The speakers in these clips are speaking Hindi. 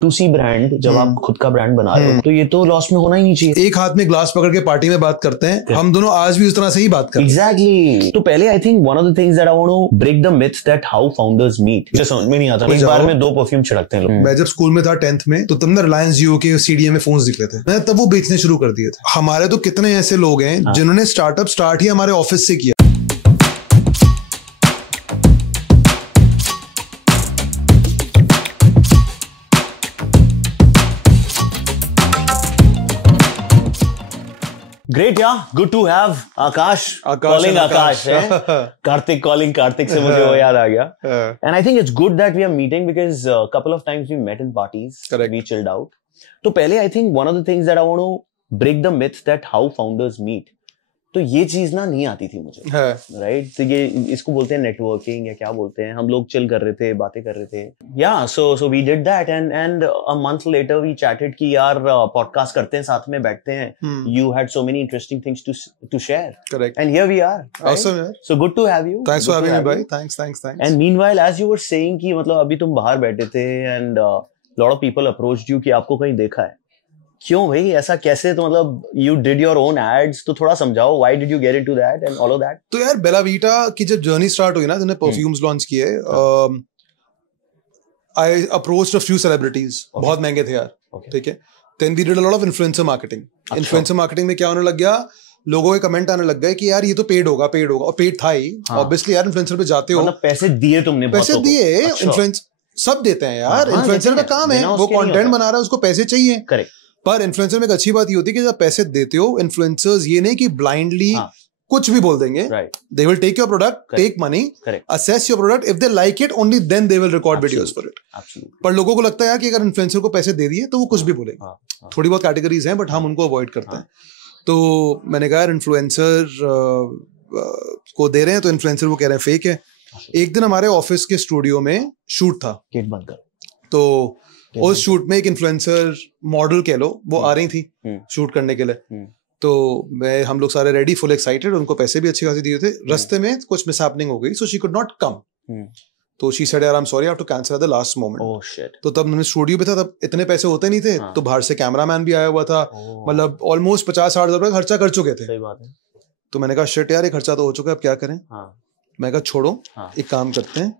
B2C ब्रांड जब आप खुद का ब्रांड बना रहे हो तो ये तो लॉस में होना ही नहीं चाहिए। एक हाथ में ग्लास पकड़ के पार्टी में बात करते हैं, हम दोनों आज भी उस तरह से ही बात करते हैं। Exactly. तो पहले I think one of the things that I want to break the myth that how founders meet. मुझे समझ में नहीं आता एक बार में 2 परफ्यूम छिड़कते हैं लोग। मैं जब स्कूल में था 10th में, तो तब ना रिलायंस जियो के CDM में फोन्स निकले थे, मैं तब वो बेचने शुरू कर दिए थे। हमारे तो कितने ऐसे लोग हैं जिन्होंने स्टार्टअप स्टार्ट ही हमारे ऑफिस से किया। Great, yeah. Good to have Akash calling Akash. Karthik calling Karthik से मुझे वो याद आ गया. And I think it's good that we are meeting because a couple of times we met in parties. Correct. We chilled out. तो पहले I think one of the things that I want to break the myth that how founders meet. तो ये चीज ना नहीं आती थी मुझे, राइट? तो ये इसको बोलते हैं नेटवर्किंग या क्या बोलते हैं। हम लोग चिल कर रहे थे, बातें कर रहे थे, yeah so we did that and a month later we chatted कि यार पॉडकास्ट करते हैं, साथ में बैठते हैं। You had so many interesting things to share, correct, and here we are. Awesome यार, so good to have you. Thanks for having me भाई, thanks. And meanwhile as you were saying कि मतलब अभी तुम बाहर बैठे थे and lot of people approached you कि आपको कहीं देखा है। क्यों भाई, ऐसा कैसे? तो मतलब you did your own ads, तो थोड़ा समझाओ why did you get into that and all of that. तो यार बेला वीटा की जब जर्नी स्टार्ट हुई ना, जिन्होंने परफ्यूम्स लॉन्च किए, I approached a few celebrities, बहुत महंगे थे यार, ठीक है। Then we did a lot of influencer marketing. Influencer marketing में क्या होने लग गया, लोगों के कमेंट आने लग गए कि यार ये तो पेड होगा, और पेड था ही ऑब्वियसली। यार इन्फ्लुएंसर पे जाते हो, मतलब पैसे दिए तुमने, पैसे दिए, इन्फ्लुएंस सब देते हैं यार। इन्फ्लुएंसर का काम है, वो कंटेंट बना रहा है, उसको पैसे चाहिए। करेक्ट। पर इन्फ्लुएंसर में एक अच्छी बात ये होती है कि जब पैसे देते हो, इन्फ्लुएंसर्स ये नहीं कि ब्लाइंडली कुछ भी बोल देंगे। They will take your product, take money, assess your product, if they like it only then they will record videos for it. पर लोगों को लगता है कि अगर इन्फ्लुएंसर को पैसे दे दिए तो वो कुछ भी बोलेगा। थोड़ी बहुत कैटेगरीज हैं बट हम उनको अवॉइड करते हैं। तो मैंने कहा यार इन्फ्लुएंसर को दे रहे हैं तो इन्फ्लुएंसर वो कह रहे हैं फेक है। एक दिन हमारे ऑफिस के स्टूडियो में शूट था, तो उस शूट में एक इन्फ्लुएंसर मॉडल कह लो, वो आ रही थी शूट करने के लिए। तो हम लोग सारे रेडी, फुल एक्साइटेड, उनको पैसे भी अच्छे खासे दिए थे। रास्ते में कुछ मिसहैपनिंग हो गई, so she could not come. तो शी सेड यार I am sorry, I have to cancel at the last moment. तो तब मैंने स्टूडियो पे था, तब इतने पैसे होते नहीं थे, तो बाहर से कैमरामैन भी आया हुआ था, मतलब ऑलमोस्ट 50-60 हजार रुपए खर्चा कर चुके थे। तो मैंने कहा शिट यार, ये खर्चा तो हो चुका है, अब क्या करें। मैं कहा छोड़ो, एक काम करते हैं।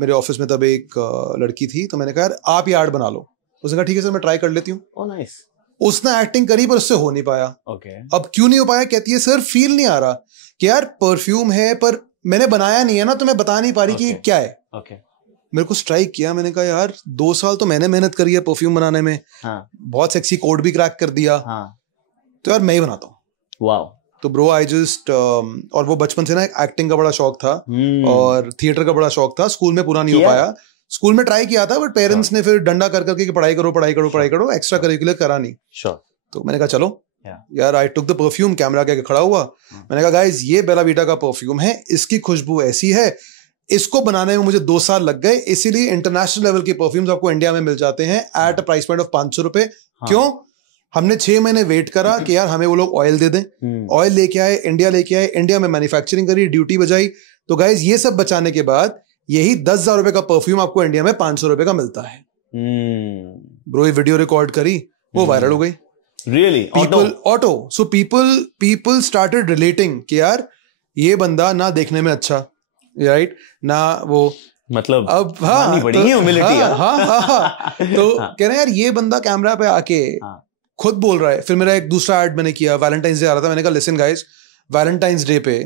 मेरे ऑफिस में तब एक लड़की थी, तो मैंने कहा यार आप ये आर्ट बना लो। उसने कहा ठीक है सर, मैं ट्राई कर लेती हूँ। उसने एक्टिंग करी पर उससे हो नहीं पाया। अब क्यों नहीं हो पाया? कहती है सर फील नहीं आ रहा कि यार परफ्यूम है पर मैंने बनाया नहीं है ना, तो मैं बता नहीं पा रही कि क्या है। मेरे को स्ट्राइक किया, मैंने कहा यार 2 साल तो मैंने मेहनत करी है परफ्यूम बनाने में, बहुत सेक्सी कोड भी क्रैक कर दिया, तो यार मैं ही बनाता हूँ। तो ब्रो आई जस्ट, और वो बचपन से ना एक्टिंग का बड़ा शौक था और थिएटर का बड़ा शौक था। स्कूल में पूरा नहीं हो पाया, स्कूल में ट्राई किया था बट पेरेंट्स ने फिर डंडा कर करके कि पढ़ाई करो, एक्स्ट्रा करिकुलर करा नहीं। तो मैंने कहा चलो यार, आई टुक द परफ्यूम, कैमरा के खड़ा हुआ, मैंने कहा गाइस ये बेला वीटा का परफ्यूम है, इसकी खुशबू ऐसी है, इसको बनाने में मुझे 2 साल लग गए, इसीलिए इंटरनेशनल लेवल के परफ्यूम्स आपको इंडिया में मिल जाते हैं at a price point of 500 रुपए। क्यों? हमने 6 महीने वेट करा कि यार हमें वो लोग ऑयल दे दें, ऑयल लेके आए, इंडिया लेके आए, इंडिया में मैन्युफैक्चरिंग करी, ड्यूटी बजाई। तो गाइस ये सब बचाने के बाद यही 10,000 रुपए का परफ्यूम आपको इंडिया में 500 रुपए का मिलता है। ब्रो ये वीडियो रिकॉर्ड करी, वो वायरल हो गई। Really? Auto. So people started relating कि यार ये बंदा ना देखने में अच्छा, राइट ना वो, मतलब अब तो कह रहे हैं यार ये बंदा कैमरा पे आके खुद बोल रहा है। फिर मेरा एक दूसरा ऐड मैंने किया, वैलेंटाइंस डे आ रहा था, मैंने कहा लिसन गाइस, वैलेंटाइंस डे पे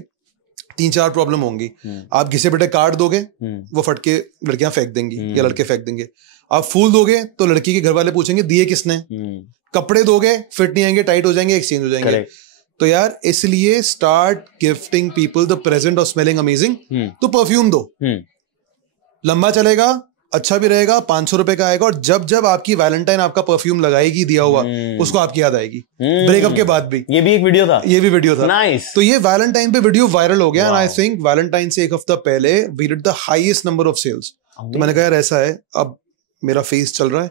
3-4 प्रॉब्लम होंगी। आप घिसे पिटे कार्ड दोगे, वो फट के लड़कियां फेंक देंगी या लड़के फेंक देंगे। आप फूल दोगे तो लड़की के घर वाले पूछेंगे दिए किसने। कपड़े दोगे फिट नहीं आएंगे, टाइट हो जाएंगे, एक्सचेंज हो जाएंगे। तो यार इसलिए start gifting people the present of smelling amazing. तो परफ्यूम दो, लंबा चलेगा, अच्छा भी रहेगा, 500 रुपए का आएगा, और जब जब आपकी वैलेंटाइन आपका परफ्यूम लगाएगी दिया हुआ, उसको आपकी याद आएगी ब्रेकअप के बाद भी। ये भी एक वीडियो था, ये भी वीडियो था। नाइस। तो ये वैलेंटाइन पे वीडियो वायरल हो गया एंड आई थिंक वैलेंटाइन से 1 हफ्ता पहले we did the highest number of sales. तो मैंने कहा यार ऐसा है, अब मेरा फेस चल रहा है।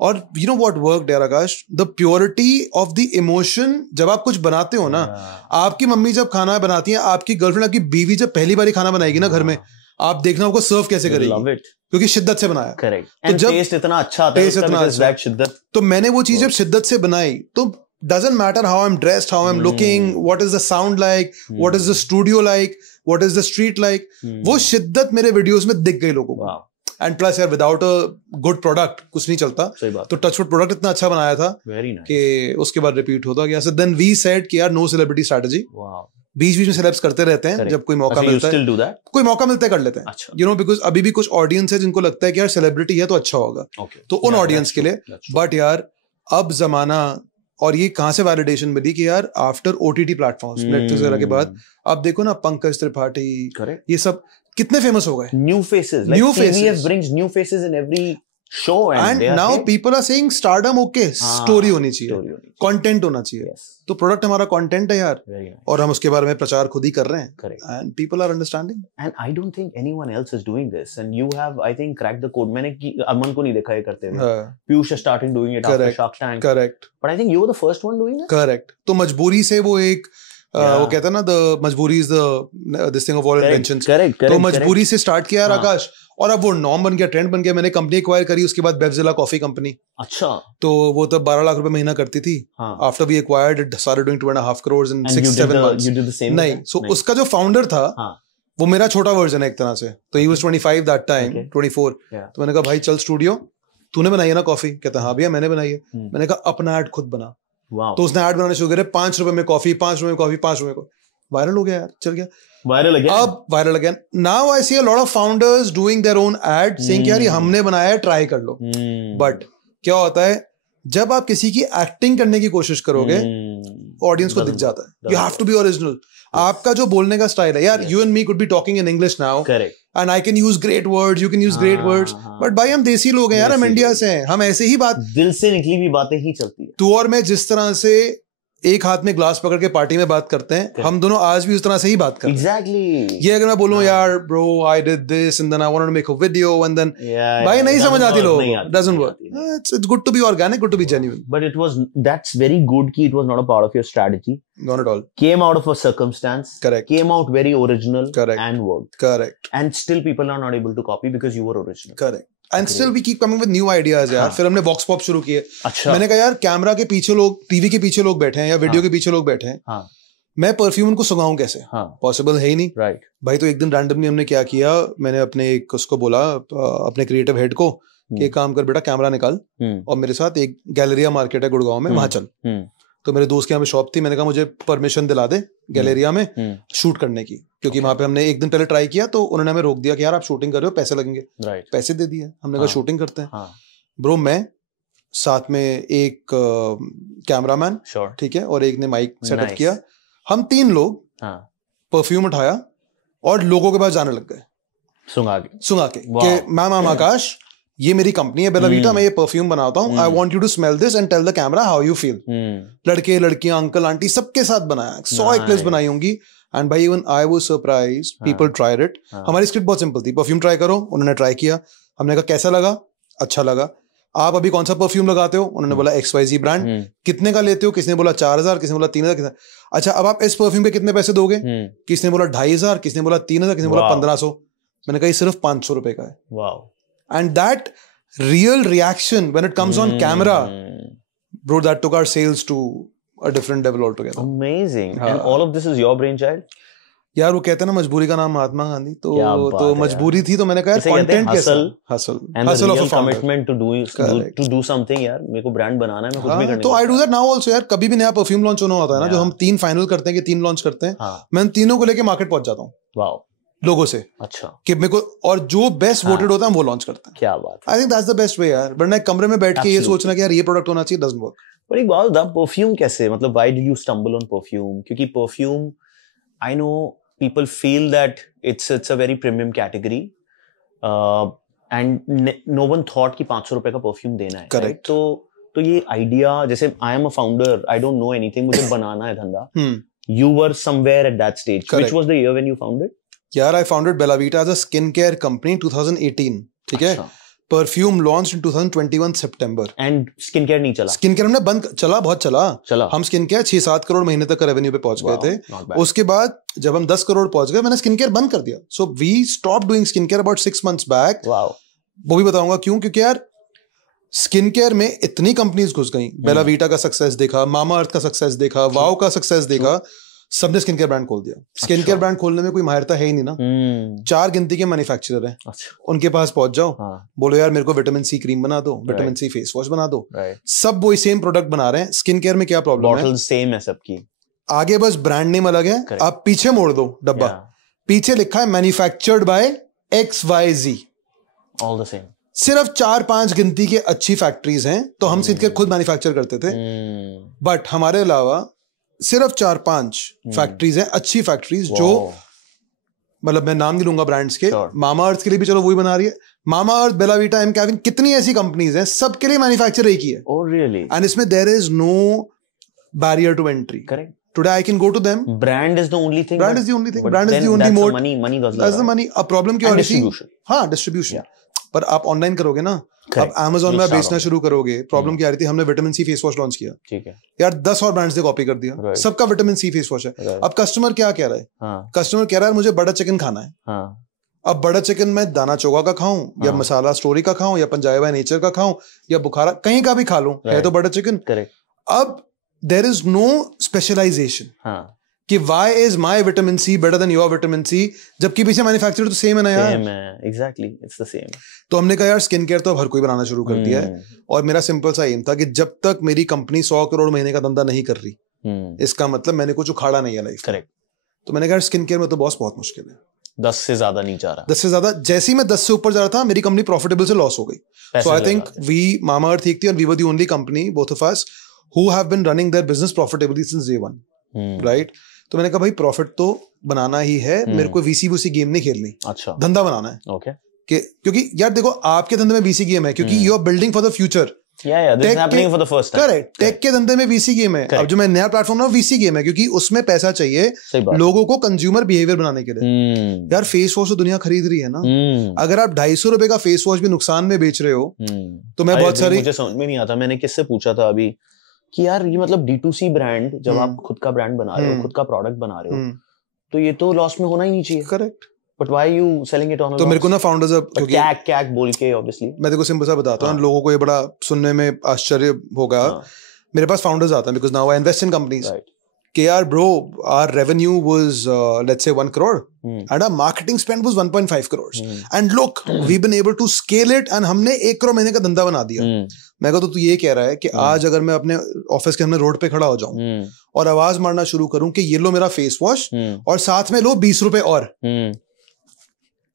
और यू नो व्हाट वर्कड यार Akash, the purity of the emotion. जब आप कुछ बनाते हो ना, आपकी मम्मी जब खाना बनाती है, आपकी गर्लफ्रेंड, आपकी बीवी जब पहली बार खाना बनाएगी ना घर में, आप देखना आपको सर्व कैसे करेगी, क्योंकि शिद्दत से बनाया। करेक्ट। तो जब टेस्ट इतना अच्छा आता है, टेस्ट इतना अच्छा, शिद्दत। तो मैंने वो चीज जब शिद्दत से बनाई, तो doesn't matter how I'm dressed, how I'm looking, what is the sound like, what is the studio like, what is the street like, वो शिद्दत मेरे वीडियोस में दिख गई लोगों को। एंड प्लस यार विदाउट अ गुड प्रोडक्ट कुछ नहीं चलता। तो टचवुड प्रोडक्ट इतना अच्छा बनाया था कि उसके बाद रिपीट होता गया। सो देन वी सेड कि यार नो सेलिब्रिटी स्ट्रेटजी, बीच बीच में सेलेब्स करते रहते हैं जब कोई मौका मिलता है, कोई मौका मिलता है कर लेते हैं, यू नो, बिकॉज अभी भी कुछ ऑडियंस है जिनको लगता है कि यार सेलिब्रिटी है तो अच्छा होगा, तो उन ऑडियंस के लिए। बट यार अब जमाना, और ये कहाँ से वैलिडेशन मिली कि यार आफ्टर ओटीटी प्लेटफॉर्म्स, नेटफ्लिक्स वगैरह के बाद अब देखो ना पंकज त्रिपाठी, ये सब कितने फेमस हो गए, new faces, new faces brings new faces in every show, and now people are saying stardom okay, story होनी चाहिए, content होना चाहिए। तो प्रोडक्ट हमारा कंटेंट है यार, और हम उसके बारे में प्रचार खुद ही कर रहे हैं, and people are understanding, and I don't think anyone else is doing this, and you have I think cracked the code। मैंने अमन को नहीं देखा ये करते हुए, Piyush started doing it after Shark Tank, correct, but I think you were the first one doing it, correct। तो मजबूरी से वो एक वो कहता है ना, द मजबूरी is the this thing of all inventions, तो मजबूरी से स्टार्ट किया यार आकाश, और अब वो नॉर्म बन गया, ट्रेंड बन गया। मैंने कंपनी एक्वायर करी, उसके बाद बेवजिला कॉफी कंपनी, अच्छा, तो वो तब 12 लाख रुपए महीना करती थी। After we acquired it started doing 2.5 crores in 6-7 months। नहीं, सो उसका जो फाउंडर था वो मेरा छोटा वर्जन है एक तरह से, तो ही वाज 25 दैट टाइम, 24। तो मैंने कहा भाई चल स्टूडियो, तूने बनाई है ना कॉफी? कहता हाँ भैया मैंने बनाई है। मैंने कहा अपना ऐड खुद बना। तो उसने ऐड बनाने शुरू करे, 5 रुपए में कॉफी, 5 रुपए में कॉफी, 5 रुपए को, वायरल हो गया यार, चल गया वायरल अगेन। अब viral again. Now I see a lot of founders doing their own ad, saying यार ये हमने बनाया है, ट्राई कर लो। बट क्या होता है, जब आप किसी की एक्टिंग करने की कोशिश करोगे, ऑडियंस को दिख जाता है, you have to be original. आपका जो बोलने का स्टाइल है यार, you and me could be talking in English now, and I can use great words, you can use great words, but भाई हम देसी लोग हैं यार, हम इंडिया से हैं, हम ऐसे ही बात, दिल से निकली हुई बातें ही चलती है। तू और मैं जिस तरह से एक हाथ में ग्लास पकड़ के पार्टी में बात करते हैं, हम दोनों आज भी उस तरह से ही बात करते हैं। Exactly. ये अगर मैं बोलूं यार bro I did this and then I wanted to make a video and then भाई नहीं समझ आती लोग, doesn't work. It's good to be organic, good to be genuine. But it was, that's very good कि it was not a part of your strategy, not at all, came out of a circumstance, correct, came out very original, correct, and worked, correct, and still people are not able to copy because you were original, correct, and still we keep coming with new ideas यार। फिर हमने वॉक्स पॉप शुरू किए। अच्छा। मैंने कहा यार कैमरा के पीछे लोग, टीवी के पीछे लोग बैठे हैं या वीडियो के पीछे लोग बैठे हैं, मैं परफ्यूम उनको सुंघाऊं कैसे? पॉसिबल है ही नहीं, राइट भाई। तो एक दिन रैंडमली हमने क्या किया, मैंने अपने एक उसको बोला, अपने क्रिएटिव हेड को कि एक काम कर बेटा, कैमरा निकाल और मेरे साथ एक गैलेरिया मार्केट है गुड़गांव में, वहां चल। तो मेरे दोस्त के यहाँ पे शॉप थी, मैंने कहा मुझे परमिशन दिला दे गैलेरिया में शूट करने की, क्योंकि वहां पे हमने एक दिन पहले ट्राई किया, तो उन्होंने हमें रोक दिया कि यार आप शूटिंग कर रहे हो, पैसे लगेंगे। पैसे दे दिए, हमने कहा शूटिंग करते हैं। ब्रो मैं साथ में एक कैमरामैन, ठीक है, और एक ने माइक सेटअप किया, हम 3 लोग परफ्यूम उठाया और लोगों के पास जाने लग गए सुंघा के कि मैम आकाश, ये मेरी कंपनी है बेलावीटा, मैं ये परफ्यूम बनाता हूँ, I want you to smell this and tell the camera how you feel. लड़के लड़कियां अंकल आंटी सबके साथ बनाया, 100 क्लिप्स बनाई होंगी। एंड भाई even I was surprised, people tried it. हमारी स्क्रिप्ट बहुत सिंपल थी, परफ्यूम ट्राई करो, उन्होंने ट्राई किया, हमने कहा कैसा लगा? अच्छा लगा। आप अभी कौन सा परफ्यूम लगाते हो? उन्होंने बोला XYZ ब्रांड। कितने का लेते हो? किसने बोला 4000, किसने बोला 3000। अच्छा अब आप इस परफ्यूम के कितने पैसे दोगे? किसने बोला 2500, किसने बोला 3000, किसने बोला 1500। मैंने कहा सिर्फ 500 रुपए का है। And that real reaction when it comes on camera, bro, that took our sales to a different level altogether. Amazing. And all of this is your brainchild? यार वो कहते हैं ना मजबूरी का नाम महात्मा गांधी, तो मजबूरी थी, तो मैंने कहा कंटेंट कैसा, hustle of a commitment to do something। यार मेरे को ब्रांड बनाना है, मैं कुछ भी करने, तो I do that now also यार। कभी भी नया परफ्यूम लॉन्च होना होता है ना, जो हम 3 फाइनल करते हैं कि 3 लॉन्च करते हैं, मैं 3 को लेके मार्केट पहुंच जाता हूँ। वाओ, लोगों से। अच्छा, कि मेरे को, और जो बेस्ट वोटेड होता है वो लॉन्च करता है। क्या बात है। आई थिंक दैट्स द बेस्ट वे यार, वरना एक कमरे में बैठ के ये सोचना कि यार ये प्रोडक्ट होना चाहिए, डजंट वर्क। पर एक बात बता, परफ्यूम कैसे, मतलब why did you stumble on perfume? क्योंकि perfume, I know people feel that it's a very premium category, and no one thought कि 500 रुपए का परफ्यूम देना है। करेक्ट। तो ये आइडिया, जैसे I am a founder, I don't know anything, मुझे बनाना है धंधा। You were somewhere at that stage, which was the year when you founded? यार I founded Bellavita as a skin care company 2018, ठीक है। परफ्यूम लॉन्च इन 2021 सितंबर। एंड स्किन केयर नहीं चला? स्किन केयर हमने बंद, बहुत चला। हम स्किन केयर 6-7 करोड़ महीने तक का रेवेन्यू पे पहुंच गए थे। उसके बाद जब हम 10 करोड़ पहुंच गए, मैंने स्किन केयर बंद कर दिया। So we stop doing skin care about 6 months back. वो भी बताऊंगा क्यों, क्योंकि यार स्किन केयर में इतनी कंपनीज घुस गई। बेला वीटा का सक्सेस देखा, मामा अर्थ का सक्सेस देखा, वाओ का सक्सेस देखा, सबने स्किन केयर ब्रांड खोल दिया। स्किन केयर ब्रांड खोलने में कोई माहिरता है ही नहीं ना। 4 गिनती के मैन्युफैक्चरर हैं, उनके पास पहुंच जाओ, बोलो यार मेरे को विटामिन सी क्रीम बना दो, विटामिन सी फेस वॉश बना दो, सब वही सेम प्रोडक्ट बना रहे हैं। स्किन केयर में क्या प्रॉब्लम है? सेम है सबकी, आगे बस ब्रांड नेम अलग है। आप पीछे मोड़ दो डब्बा, पीछे लिखा है manufactured by XYZ, all the same. सिर्फ 4-5 गिनती के अच्छी फैक्ट्रीज हैं। तो हम स्किन केयर खुद मैन्युफैक्चर करते थे, बट हमारे अलावा सिर्फ 4-5 फैक्ट्रीज हैं, अच्छी फैक्ट्रीज, जो मतलब मैं नाम नहीं लूंगा ब्रांड्स के। मामा अर्थ के लिए भी चलो वही बना रही है, मामा अर्थ, बेला वीटा, एम कैविन, कितनी ऐसी कंपनीज हैं, सबके लिए मैन्युफैक्चर एक ही है। Oh, really? एंड इसमें there is no barrier to entry. Correct. Today I can go to them. Brand is the only thing. Brand is the only thing. Brand is the only mode. Money does that's the money. अब प्रॉब्लम क्या हो रही थी? Distribution. हाँ, डिस्ट्रीब्यूशन। पर आप ऑनलाइन करोगे ना, अब Amazon में बेचना शुरू करोगे। प्रॉब्लम क्या आ रही थी? हमने vitamin C face wash launch किया, ठीक है यार, 10 और ब्रांड्स ने कॉपी कर दिया, सबका विटामिन सी फेस वॉश है। अब कस्टमर क्या कह रहा है? कस्टमर कह रहा है मुझे बटर चिकन खाना है। अब बटर चिकन मैं दाना चोगा का खाऊं, या मसाला स्टोरी का खाऊं, या पंजाबी बाय नेचर का खाऊं, या बुखारा कहीं का भी खा लूं, है तो बटर चिकन। अब देयर इज नो स्पेशलाइजेशन कि why is my vitamin C better than your vitamin C, जबकि पीछे मैन्युफैक्चरर तो सेम है ना यार। सेम है, एग्जैक्टली, इट्स द सेम। तो हमने कहा यार स्किन केयर तो हर कोई बनाना शुरू कर दिया है, और मेरा सिंपल सा एम था कि जब तक मेरी कंपनी 100 करोड़ महीने का धंधा नहीं कर रही, इसका मतलब मैंने कुछ उखाड़ा नहीं है लाइफ। करेक्ट। तो मैंने कहा स्किन केयर में तो बॉस बहुत मुश्किल है, 10 से ज्यादा नहीं जा रहा। 10 से ज्यादा, जैसे ही मैं 10 से ऊपर जा रहा था, मेरी कंपनी प्रॉफिटेबल से लॉस हो गई। सो आई थिंक वी मामा अर्थ ठीक थी, और we were the only company, both of us, who have been running their business profitably since day one, right. तो मैंने कहा भाई प्रॉफिट तो बनाना ही है, मेरे को वीसी वूसी गेम नहीं खेलनी, अच्छा धंधा बनाना है। ओके। क्योंकि यार देखो आपके धंधे में वीसी गेम है, क्योंकि you are building for the future. Correct, tech के धंधे में वीसी गेम है। अब जो मैं नया प्लेटफॉर्म वीसी गेम है, क्योंकि उसमें पैसा चाहिए लोगों को कंज्यूमर बिहेवियर बनाने के लिए। यार फेस वॉश तो दुनिया खरीद रही है ना, अगर आप 250 रुपए का फेस वॉश भी नुकसान में बेच रहे हो, तो मैं बहुत सारी, मुझे समझ में नहीं आता। मैंने किससे पूछा था अभी कि यार ये मतलब D2C ब्रांड, जब आप खुद का ब्रांड बना रहे हो, खुद का प्रोडक्ट बना रहे हो, तो ये तो लॉस में होना ही नहीं चाहिए। Correct. But why you selling it on a loss? तो मेरे को ना फाउंडर्स कैक बोल के, ऑब्वियसली मैं देखो सिंपल सा बताता हूँ, लोगों को ये बड़ा सुनने में आश्चर्य होगा। मेरे पास फाउंडर्स आते हैं because now I invest in companies. कि यार bro, our revenue was let's say 1 crore and our marketing spend was 1.5 crores and look we've been able to scale it and हमने 1 crore महीने का धंधा बना दिया। मैं कहता, तो ये कह रहा है कि आज अगर मैं अपने ऑफिस के सामने रोड पे खड़ा हो जाऊं और आवाज मारना शुरू करूं कि ये लो मेरा फेस वॉश और साथ में लो 20 रुपए और,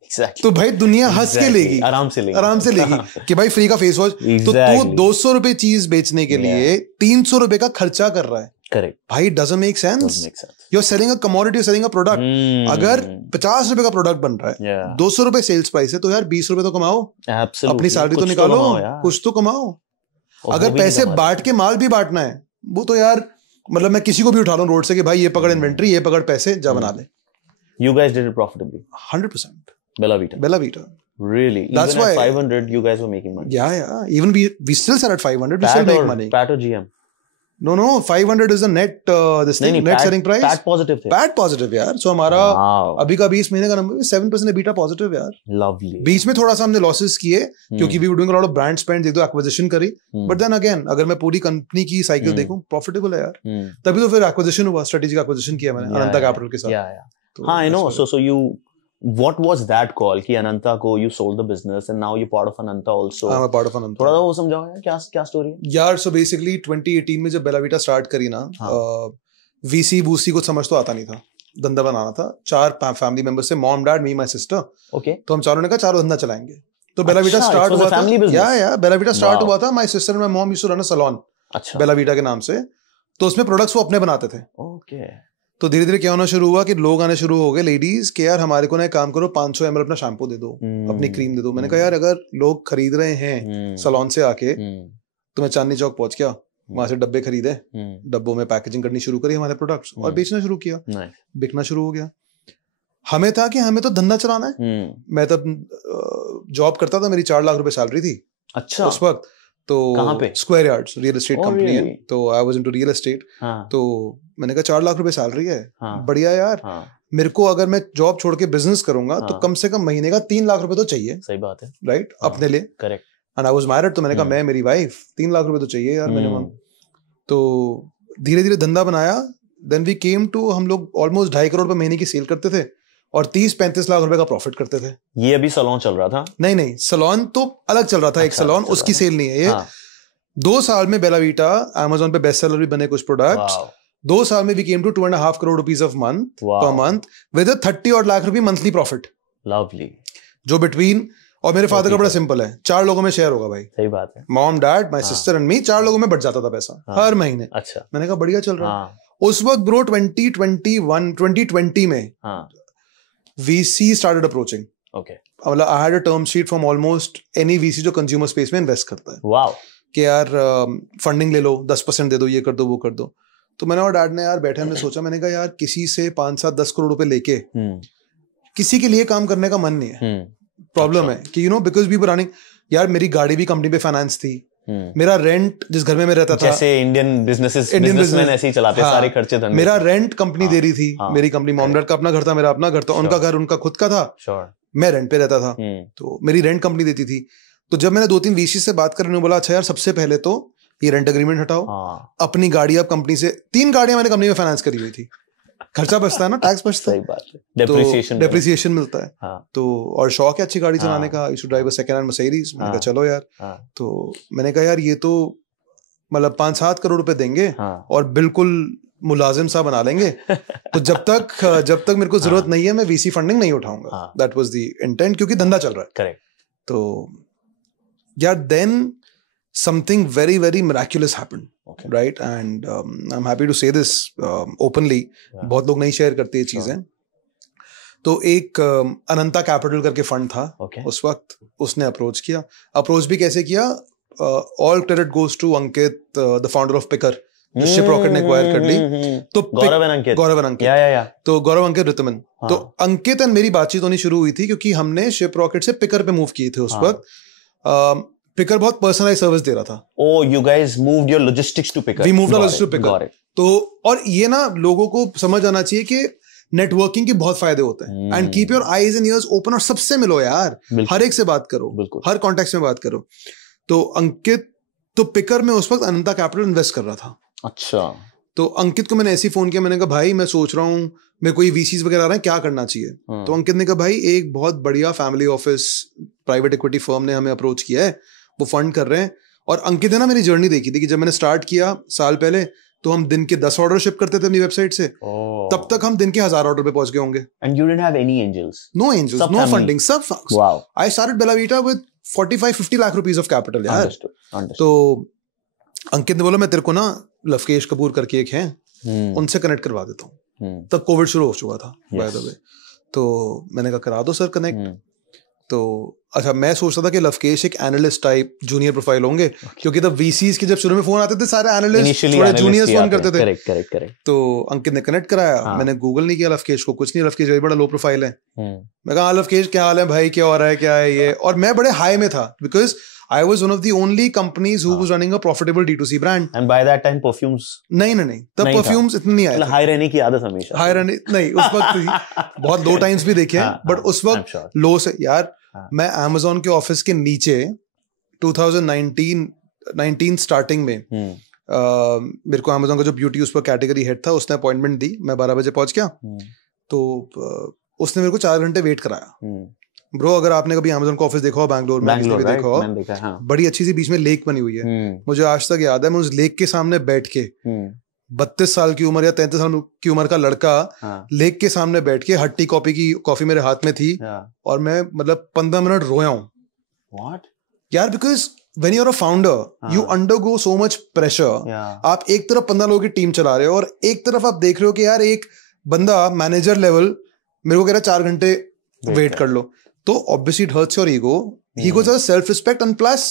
exactly. तो भाई दुनिया हंस के लेगी, आराम से लेगी कि भाई फ्री का फेस वॉश। तो तू 200 रुपए चीज बेचने के लिए 300 रुपए का खर्चा कर रहा है। करेक्ट भाई, doesn't make sense. You're selling a commodity, you're selling a product. अगर 50 रुपए का प्रोडक्ट बन रहा है, 200 रुपए सेल्स प्राइस है, तो यार 20 रुपए तो कमाओ। अपनी सैलरी तो निकालो, कुछ तो कमाओ। अगर पैसे बांट के माल भी बांटना है, वो तो यार मतलब मैं किसी को भी उठा लूं रोड से कि भाई ये पकड़ इन्वेंट्री, ये पकड़ पैसे, जा बना ले। You guys did it profitably. 100%. Bella Vita. Really? That's even why at 500 you guys were making money. Yeah. Even we still sell at 500. We still make money. PAT or GM? No, 500 is the net this thing, net selling price. PAT positive थे. PAT positive यार. So हमारा अभी का 20 महीने का नंबर 7% EBITDA positive यार. Lovely. बीच में थोड़ा सा हमने losses किए क्योंकि we were doing a lot of brand spend, एक दो acquisition करी. But then again अगर मैं पूरी कंपनी की साइकिल देखूं, profitable है यार. तभी तो फिर acquisition हुआ, strategic acquisition किया मैंने अनंता कैपिटल के साथ. हाँ, I know. So you, what was that call कि अनंता को you sold the business and now you're part of Ananta also? I'm a part of Ananta. थोड़ा सा वो समझाओ यार, क्या स्टोरी है? यार so basically 2018 में जब बेला वीटा स्टार्ट करी ना, VC बूसी कुछ समझ तो आता नहीं था, धंधा बनाना था। 4 फैमिली मेंबर्स से, mom dad me my sister. Okay. तो हम चारों ने कहा चारों धंधा चलाएंगे। तो बेला वीटा स्टार्ट हुआ था। या बेला वीटा स्टार्ट हुआ था। My sister and my mom used to run a salon, Bella Vita के नाम से। तो उसमें प्रोडक्ट्स वो अपने बनाते थे। ओके। तो धीरे धीरे क्या होना शुरू हुआ कि लोग आने शुरू हो गए, लेडीज, कि यार हमारे को ना एक काम करो, 500 ml अपना शैम्पू दे दो, अपनी क्रीम दे दो। मैंने कहा यार अगर लोग खरीद रहे हैं सैलून से आके, तो मैं चांदनी चौक पहुंच गया, वहां से डब्बे खरीदे, डब्बों में पैकेजिंग करनी शुरू करी हमारे प्रोडक्ट्स और बेचना शुरू किया, बिकना शुरू हो गया। हमें था कि हमें तो धंधा चलाना है। मैं तब जॉब करता था, मेरी 4 लाख रुपए सैलरी थी। अच्छा। उस वक्त तो square yards real estate company है, तो I was into real estate. तो मैंने कहा 4 लाख रुपए सैलरी है, बढ़िया यार। मेरे को अगर मैं जॉब छोड़ के बिजनेस करूंगा तो कम से कम महीने का 3 लाख रुपए तो चाहिए। सही बात है, राइट, अपने लिए। Correct. And I was married, तो मैंने कहा मैं, मेरी वाइफ, 3 लाख रुपए तो चाहिए यार मिनिमम। तो धीरे धीरे धंधा बनाया। देन वी केम टू, हम लोग ऑलमोस्ट 2.5 करोड़ रुपए महीने की सेल करते थे और 30-35 लाख रुपए का प्रॉफिट करते थे। ये अभी सैलून चल रहा था? नहीं, सैलून तो अलग चल रहा था। एक सैलून, उसकी सेल नहीं है ये। 2 साल में बेला वीटा अमेज़न पे बेस्ट सेलर भी बने कुछ प्रोडक्ट्स। 2 साल में we came to 2.5 crore rupees of month per month with 30 और लाख रुपए मंथली प्रॉफिट। लवली। जो बिटवीन, और मेरे फादर का बड़ा सिंपल है, 4 लोगों में शेयर होगा भाई। सही बात है। Mom, dad, my sister and me, 4 लोगों में बट जाता था पैसा हर महीने। अच्छा। मैंने कहा बढ़िया चल रहा है। उस वक्त ब्रो 2020 में VC started approaching. Okay. मतलब I had a term sheet from almost any VC जो consumer space में invest करता है। Wow. कि यार फंडिंग ले लो, 10% दे दो, ये कर दो, वो कर दो। तो मैंने और डैड ने यार बैठे, हमने सोचा, मैंने कहा यार किसी से 5-7-10 करोड़ रुपए लेके किसी के लिए काम करने का मन नहीं है। प्रॉब्लम है कि बिकॉज वी वर रनिंग, यार मेरी गाड़ी भी कंपनी पे फाइनेंस थी, मेरा रेंट जिस घर में मैं रहता था, जैसे इंडियन बिजनेसमैन ऐसे ही चलाते हैं, सारे खर्चे धंधे। मेरा रेंट कंपनी दे रही थी। मेरी कंपनी, मॉम डैड का अपना घर था, मेरा अपना घर था, उनका घर उनका खुद का था, मैं रेंट पे रहता था। तो मेरी रेंट कंपनी देती थी। तो जब मैंने 2-3 VC से बात करने बोला, अच्छा यार सबसे पहले तो ये रेंट एग्रीमेंट हटाओ, अपनी गाड़ी आप कंपनी से, 3 गाड़ियां मैंने कंपनी में फाइनेंस करी हुई थी। खर्चा बचता है ना, टैक्स बचता है, डेप्रिसिएशन मिलता है। तो और शौक है अच्छी गाड़ी चलाने का, you should drive a second hand Mercedes. मैंने कहा चलो यार। तो मैंने कहा यार ये तो मतलब 5-7 करोड़ रुपए देंगे और बिल्कुल मुलाजिम सा बना लेंगे। तो जब तक मेरे को जरूरत नहीं है, मैं VC फंडिंग नहीं उठाऊंगा। दैट वाज द इंटेंट, क्योंकि धंधा चल रहा है। करेक्ट। तो यार then something very very miraculous happened. Okay. Right, and I'm happy to say this openly. बहुत लोग नहीं शेयर करते ये चीजें। तो एक अनंता कैपिटल करके फंड था। उस वक्त उसने अप्रोच भी कैसे किया? All credit goes to Ankit, the founder of Pickrr, जो शिप रॉकेट ने एक्वायर कर ली। तो गौरव एंड अंकित, तो गौरव अंकित रितमन। तो अंकित एंड मेरी बातचीत होनी शुरू हुई थी क्योंकि हमने शिप रॉकेट से पिकर पे मूव किए थे उस वक्त। पिकर बहुत पर्सनलाइज सर्विस दे रहा था। Oh, you guys moved your logistics to Picker. We moved our logistics to Picker. तो और ये ना लोगों को समझ आना चाहिए कि नेटवर्किंग के बहुत फायदे होते हैं। And keep your eyes and years open, और सबसे मिलो यार, हर एक से बात करो, हर कॉन्टेक्स्ट में बात करो। तो अंकित, तो पिकर में उस वक्त अनंता कैपिटल इन्वेस्ट कर रहा था। अच्छा। तो अंकित को मैंने ऐसे फोन किया, मैंने कहा भाई मैं सोच रहा हूँ, मेरे को ये VCs वगैरह आ रहे हैं, क्या करना चाहिए? तो अंकित ने कहा भाई एक बहुत बढ़िया family office private equity firm ने हमें अप्रोच किया है, वो फंड कर रहे हैं। और अंकित ने ना मेरी जर्नी देखी थी कि जब मैंने स्टार्ट किया साल पहले, तो हम दिन के 10 ऑर्डर शिप करते थे अपनी वेबसाइट से। तब तक हम दिन के 1000 ऑर्डर पे पहुंच गए होंगे। And you didn't have any angels? No angels, no funding, सब funds. Wow. I started Bella Vita with 45-50 lakh rupees of capital यार। Understood. तो अंकित ने बोला मैं तेरे को ना लवकेश कपूर करके एक हैं, उनसे कनेक्ट करवा देता हूँ। तब कोविड शुरू हो चुका था बाय द वे। तो मैंने कहा करा दो सर कनेक्ट। तो अच्छा, मैं सोचता था कि लवकेश एक एनालिस्ट टाइप जूनियर प्रोफाइल होंगे, क्योंकि तब VCs के जब शुरू में फोन आते थे सारे एनालिस्ट थोड़े जूनियर्स फोन करते थे। करेक्ट। तो अंकित ने कनेक्ट कराया। मैंने गूगल नहीं किया लवकेश को, कुछ नहीं, लवकेश बड़ा लो प्रोफाइल है। मैं कहा लवकेश क्या हाल है भाई, क्या हो रहा है, क्या है ये? और मैं बड़े हाई में था because I was one of the only companies who was running a profitable D2C brand. And by that time perfumes नहीं तब perfumes इतने नहीं आए थे। हाई रहने की आदत हमेशा। हाई रहने नहीं, उस वक्त बहुत लो टाइम्स भी देखे हैं, बट उस वक्त लो से यार मैं Amazon के ऑफिस के नीचे 2019 स्टार्टिंग में मेरे को Amazon का जो ब्यूटी उस पर कैटेगरी हेड था, उसने अपॉइंटमेंट दी। मैं 12 बजे पहुंच गया, तो उसने मेरे को 4 घंटे वेट कराया। ब्रो अगर आपने कभी Amazon का ऑफिस देखा हो बैंगलोर में, भी देखा हो, बड़ी अच्छी सी बीच में लेक बनी हुई है। मुझे आज तक याद है, मैं उस लेक के सामने बैठ के 32 साल की उम्र या 33 साल की उम्र का लड़का लेक के सामने बैठ के, हट्टी कॉफी मेरे हाथ में थी, और मैं मतलब 15 मिनट रोया हूँ यार। Because when you're a founder, you undergo so much pressure. आप एक तरफ 15 लोगों की टीम चला रहे हो, और एक तरफ आप देख रहे हो कि यार एक बंदा मैनेजर लेवल मेरे को कह रहा है 4 घंटे वेट कर लो। तो obviously it hurts your ego. Ego is self respect, and plus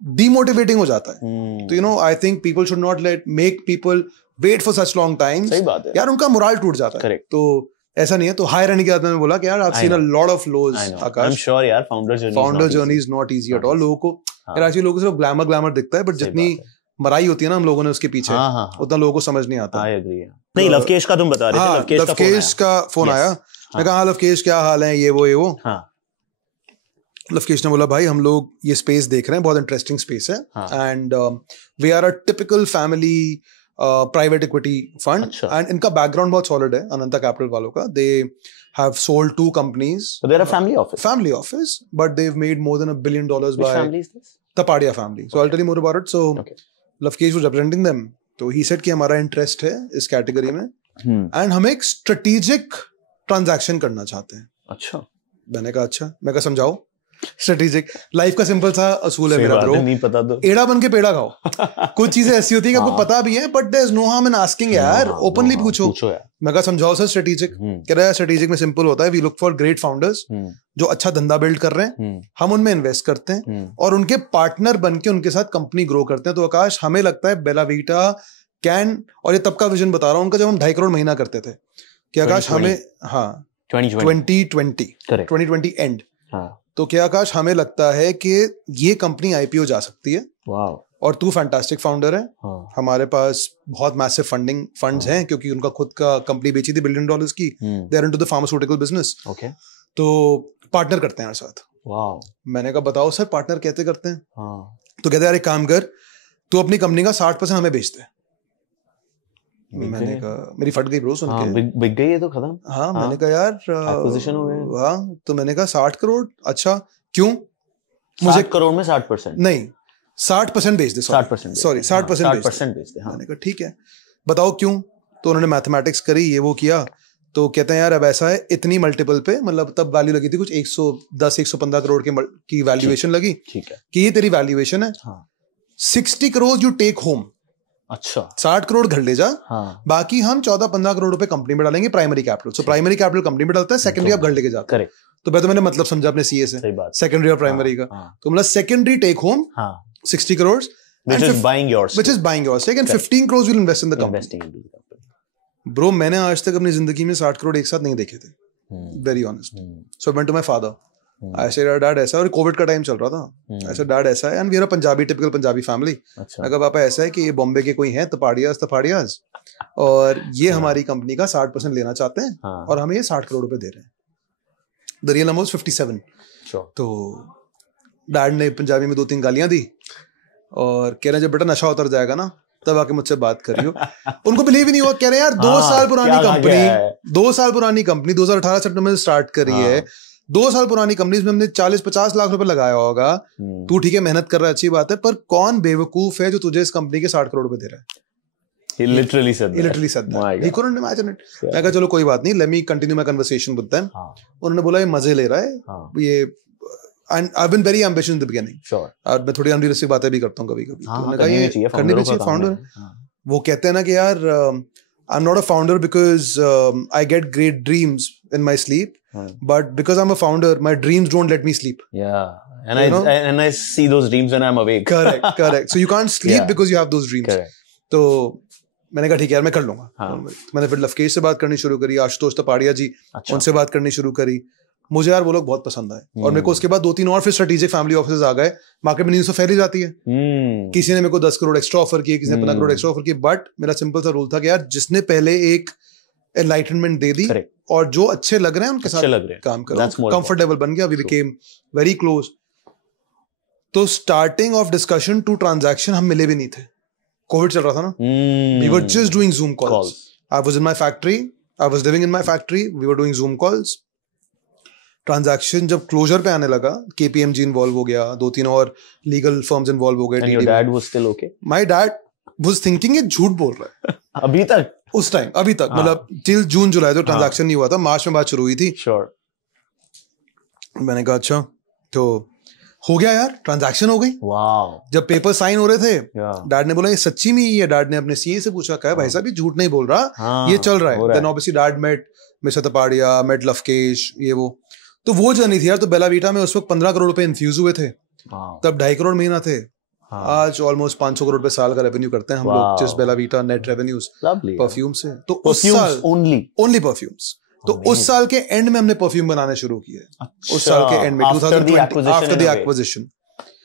demotivating हो जाता है। तो I think people should not make people wait for such long time. सही बात है यार, उनका मोरल टूट जाता है। Correct. तो ऐसा नहीं है। तो हायर रहने के बाद मैंने बोला कि यार I have seen a lot of lows Akash. I am sure यार founder journey is not easy at all. लोगों को यार एक्चुअली लोगों को सिर्फ ग्लैमर दिखता है, बट जितनी मराई होती है ना हम लोगों ने उसके पीछे, उतना लोगों को समझ नहीं आता। I agree. नहीं लवकेश का तुम बता रहे थे, लवकेश का फोन आया। मैं कहा लवकेश क्या हाल है, ये वो। लवकेश ने बोला भाई हम लोग ये स्पेस देख रहे हैं, बहुत इंटरेस्टिंग स्पेस है, and we are a typical family private equity fund, and इनका बैकग्राउंड बहुत सॉलिड है अनंता कैपिटल वालों का। दे have sold 2 companies. So they're a family office. Family office, but they've made more than $1 billion by. Which family is this? Tapadia family. So I'll tell you more about it. So Lovekesh was representing them. So he said कि हमारा interest है इस category में, and हम एक strategic transaction करना चाहते हैं। अच्छा। मैंने कहा अच्छा, मैं कहा समझाओ। स्ट्रेटेजिक लाइफ का सिंपल सा असूल है मेरा ब्रो, नहीं पता तो एड़ा बन के पेड़ा खाओ। कुछ चीजें ऐसी होती है कि आपको पता भी है, but there is no harm in asking यार, ओपनली पूछो। मैं कहा समझाओ सर स्ट्रेटेजिक। कह रहा है स्ट्रेटेजिक में सिंपल होता है, we look for great founders जो अच्छा धंधा बिल्ड कर रहे हैं, हम उनमें इन्वेस्ट करते हैं और उनके पार्टनर बन के उनके साथ कंपनी ग्रो करते हैं। तो आकाश हमें लगता है बेला वीटा कैन, और ये तब का विजन बता रहा हूँ उनका जब हम 2.5 करोड़ महीना करते थे, कि आकाश हमें 2020 एंड, तो क्या आकाश हमें लगता है कि ये कंपनी आईपीओ जा सकती है। और तू फैंटास्टिक फाउंडर है, हमारे पास बहुत मैसिव फंडिंग फंड्स हैं क्योंकि उनका खुद का कंपनी बेची थी $1 billion की, they are into the pharmaceutical business. तो पार्टनर करते हैं हमारे साथ। मैंने कहा बताओ सर पार्टनर कैसे करते हैं? तो कहते यार एक काम कर, तू अपनी कंपनी का 60% हमें बेच दे। मैंने कहा मेरी फट गई ब्रो सुन के, बिक गई है तो खत्म। हाँ मैंने कहा यार एक्विजिशन हो गया। हाँ तो मैंने कहा 60 करोड़, अच्छा क्यों? मुझे 60 करोड़ में 60% नहीं 60% बेच दे, 60% सॉरी 60% बेच दे। मैंने कहा ठीक है बताओ क्यों? तो उन्होंने मैथमेटिक्स करी, ये वो किया, तो कहते हैं यार अब ऐसा है इतनी मल्टीपल पे, मतलब तब वैल्यू लगी थी कुछ 110-115 करोड़ की वैल्यूएशन लगी, ठीक है कि ये तेरी वैल्यूएशन है। 60 करोड़ यू टेक होम, अच्छा 60 करोड़ घर ले जा, बाकी हम 14-15 करोड़ रुपए कंपनी में डालेंगे primary capital. So primary capital company में डालता है, सेकेंडरी आप घर लेके जाते हैं। तो पहले तो मैंने मतलब समझा अपने सीए से सेकेंडरी और प्राइमरी का, तो मतलब secondary take home 60 crore which is buying your stake and 15 crores will invest in the company. Bro मैंने आज तक अपनी जिंदगी में 60 करोड़ एक साथ नहीं देखे थे, very honest. So I went to my father. I said dad ऐसा, और कोविड का टाइम चल रहा था, I said डैड ऐसा है, and we are a Punjabi typical Punjabi family. मैं कहा पापा ऐसा है कि ये बॉम्बे के कोई हैं तपाड़ियाज और ये हमारी कंपनी का 60% लेना चाहते हैं और हमें ये 60 करोड़ रुपए दे रहे हैं। The real number was 57. तो डैड ने पंजाबी में 2-3 गालियां दी और कह रहे हैं जब बेटा नशा उतर जाएगा ना तब आके मुझसे बात करियो। उनको बिलीव ही नहीं हुआ, कह रहे हैं यार 2 साल पुरानी कंपनी, 2 साल पुरानी कंपनी 2018 सितंबर में स्टार्ट करी है, 2 साल पुरानी कंपनी में हमने 40-50 लाख रुपए लगाया होगा। तू ठीक है मेहनत कर रहा है अच्छी बात है, पर कौन बेवकूफ है जो तुझे इस कंपनी के 60 करोड़ रुपए दे रहा है? He literally said that. He couldn't imagine it. मैं कहा चलो कोई बात नहीं, let me continue my conversation with them. उन्होंने बोला ये मजे ले रहा है, ये and I've been very ambitious in the beginning. Sure. और मैं थोड़ी अनरियलिस्टिक बातें भी करता हूँ कभी-कभी। तो उन्होंने कहा ये करनी भी चाहिए फाउंडर। वो कहते हैं ना कि यार I'm not a founder because I get great dreams in my sleep, but because I'm a founder, my dreams don't let me sleep. Yeah, and I see those dreams when I'm awake. Correct. So you can't sleep because you have those dreams. Correct. तो मैंने कहा ठीक है यार मैं कर लूंगा। मैंने फिर लवकेश से बात करनी शुरू करी, आशुतोष तपाड़िया जी, उनसे बात करनी शुरू करी। मुझे यार वो लोग बहुत पसंद आए और मेरे को उसके बाद 2-3 और फिर स्ट्रेटेजिक फैमिली ऑफिसेज आ गए। मार्केट में न्यूज़ तो फैली जाती है, किसी ने मेरे को 10 करोड़ एक्स्ट्रा ऑफर किए, किसी ने 15 करोड़ एक्स्ट्रा ऑफर किए, बट मेरा सिंपल सा रूल था कि यार जिसने पहले एक एनलाइटनमेंट दे दी और जो अच्छे लग रहे हैं उनके साथ काम करो, कंफर्टेबल बन गया, वी बिकेम वेरी क्लोज। तो starting off discussion to transaction हम मिले भी नहीं थे, कोविड चल रहा था ना, we were just doing Zoom calls. I was in my factory, I was living in my factory, we were doing Zoom calls. Transaction जब क्लोजर पे आने लगा, KPMG इन्वॉल्व हो गया, 2-3 और लीगल फर्म्स इन्वॉल्व हो गए। And your dad was still okay? My dad was thinking ये झूठ बोल रहा है अभी तक, उस टाइम अभी तक, मतलब टिल जून जुलाई जो ट्रांजैक्शन नहीं हुआ था, मार्च में बात शुरू हुई थी। Sure. मैंने कहा अच्छा, तो हो गया यार, ट्रांजैक्शन हो गई। Wow. जब पेपर साइन हो रहे थे, डैड ने बोला ये सच्ची में ही है। डैड ने अपने सीए से पूछा, कहा भाई साहब ये झूठ नहीं बोल रहा, ये चल रहा है। Then obviously dad met mister Tapadia, met Lovekesh, ये वो, तो वो जर्नी थी यार। तो बेला वीटा में उस वक्त 15 करोड़ रुपए इन्फ्यूज हुए थे, तब 2.5 करोड़ महीना थे। आज ऑलमोस्ट 500 करोड़ रुपए साल का रेवेन्यू करते हैं हम लोग, जिस Bella Vita net revenues perfume से। तो उस साल ओनली परफ्यूम्स, तो उस साल के एंड में हमने परफ्यूम बनाने शुरू किए। उस साल के एंड में 2020 आफ्टर द एक्विजिशन।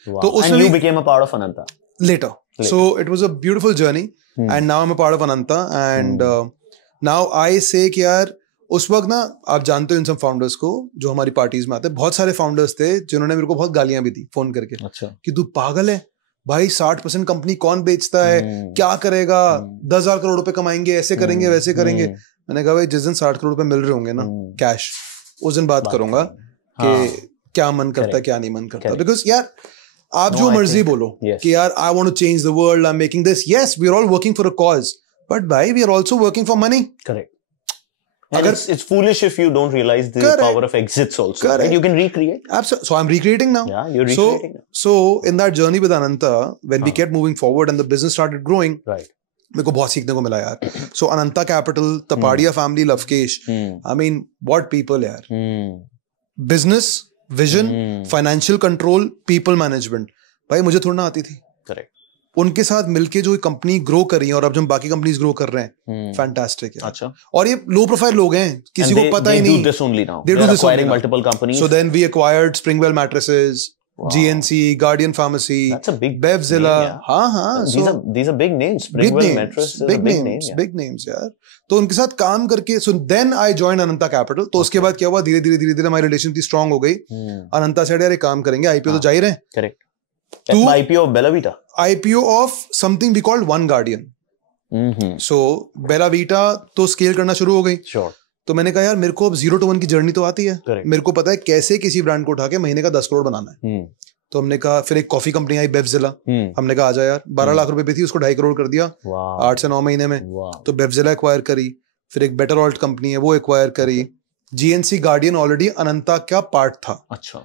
तो उसमें you became a part of Ananta later. So it was a beautiful journey and now I'm a part of Ananta and now I say कि यार उस वक्त ना आप जानते हो इन सब फाउंडर्स को जो हमारी पार्टीज में आते हैं, बहुत सारे फाउंडर्स थे जिन्होंने मेरे को बहुत गालियां भी दी फोन करके। अच्छा। कि तू पागल है भाई, 60% कंपनी कौन बेचता है, क्या करेगा, 10,000 करोड़ रुपए कमाएंगे, ऐसे करेंगे वैसे करेंगे। मैंने कहा भाई जिस दिन 60 करोड़ रुपए मिल रहे होंगे ना कैश, उस दिन बात करूंगा कि क्या मन करता है क्या नहीं मन करता। बिकॉज यार आप जो मर्जी बोलो कि यार I want to change the world, I am making this, yes we are all working for a cause, but भाई we are also working for money. Correct. And it's foolish if you don't realize the power of exits also. Right? You can recreate. Absolutely. So I'm recreating now. Yeah, you're recreating now. So in that journey with Ananta, when we kept moving forward and the business started growing, right. मेरे को बहुत सीखने को मिला यार। So Ananta Capital, Tapadia family, Lavkesh. I mean, what people यार? Business, vision, financial control, people management. भाई मुझे थोड़ा ना आती थी। Correct. उनके साथ मिलके जो कंपनी ग्रो कर रही है और अब जब बाकी कंपनीज ग्रो कर रहे हैं, फैंटास्टिक है। अच्छा। और ये लो प्रोफाइल लोग हैं, किसी को पता ही नहीं। They do this only now. They are acquiring multiple companies. So then we acquired Springwell Mattresses, GNC, Guardian Pharmacy, that's a big Bevzilla. हाँ। These are big names. Springwell Mattresses, big names, big names यार। तो उनके साथ काम करके, so then I joined Ananta Capital। तो उसके बाद क्या हुआ, धीरे धीरे हमारी रिलेशन थी स्ट्रांग हो गई। अनंता से यार काम करेंगे, IPO तो जा ही रहे हैं। Correct. IPO of Bella Vita. IPO of something we called One Guardian. So Bella Vita तो स्केल करना शुरू हो गई। Sure. तो मैंने कहा यार मेरे को अब 0 to 1 की जर्नी तो आती है। Correct. मेरे को पता है कैसे किसी ब्रांड को उठा के महीने का 10 करोड़ बनाना है। तो हमने कहा, फिर एक कॉफी कंपनी आई बेवजिला। हमने कहा आजा यार, 12 लाख रुपए भी थी, उसको 2.5 करोड़ कर दिया 8 से 9 महीने में। तो बेवजिला एक्वायर करी। फिर एक बेटर ऑल्ट कंपनी है वो एक्वायर करी। GNC गार्डियन ऑलरेडी अनंता का पार्ट था। अच्छा।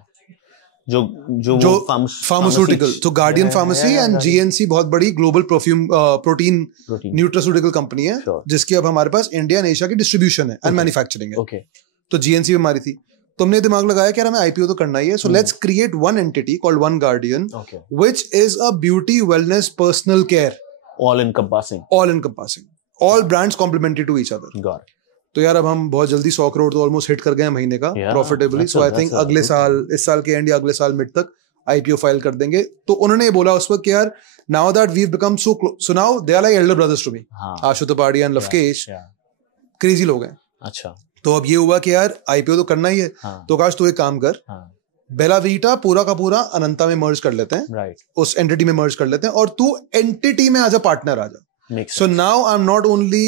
जो फार्मास्यूटिकल, तो गार्डियन फार्मेसी एंड GNC बहुत बड़ी ग्लोबल प्रोटीन न्यूट्रास्यूटिकल कंपनी है, जिसकी अब हमारे पास इंडिया एंड एशिया की डिस्ट्रीब्यूशन है एंड मैन्युफैक्चरिंग है। तो GNC में हमारी थी। तो हमने दिमाग लगाया कि हमें IPO तो करना ही है, so let's create one entity called One Guardian, which is a beauty wellness personal care, all encompassing, all brands complementary to each other. तो यार अब हम बहुत जल्दी 100 करोड़ तो ऑलमोस्ट हिट कर गए महीने का प्रॉफिटेबली। सो आई थिंक अगले साल, इस साल के एंड या अगले साल मिड तक IPO फाइल कर देंगे। तो उन्होंने ये बोला उस वक्त कि यार now that we have become so close, so now they are like elder brothers to me. Ashu Tripathi and Lovekesh crazy लोग हैं। अच्छा। तो अब ये हुआ कि यार IPO तो करना ही है। तो काश तू एक काम कर, बेला वीटा पूरा का पूरा अनंता में मर्ज कर लेते हैं, उस एंटिटी में मर्ज कर लेते हैं, और तू एंटिटी में एज अ पार्टनर आ जा। So now I am not only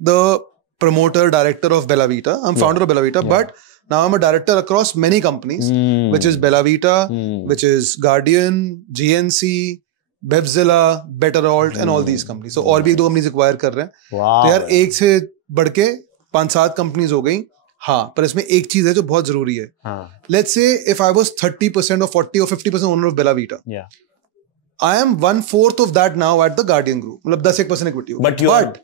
the promoter director of Bella Vita, I'm founder of Bella Vita, but now I'm a director across many companies, which is Bella Vita, which is Guardian, GNC, Bevzilla, Better Alt and all these companies. So और भी 2 कंपनीज एक्वायर कर रहे हैं। तो यार एक से बढ़ के 5-7 कंपनीज हो गई। हाँ, पर इसमें एक चीज है जो बहुत जरूरी है। Let's say if I was 30% or 40 or 50% owner of Bella Vita, I am 1/4 of that now at the Guardian Group, मतलब 10% equity। But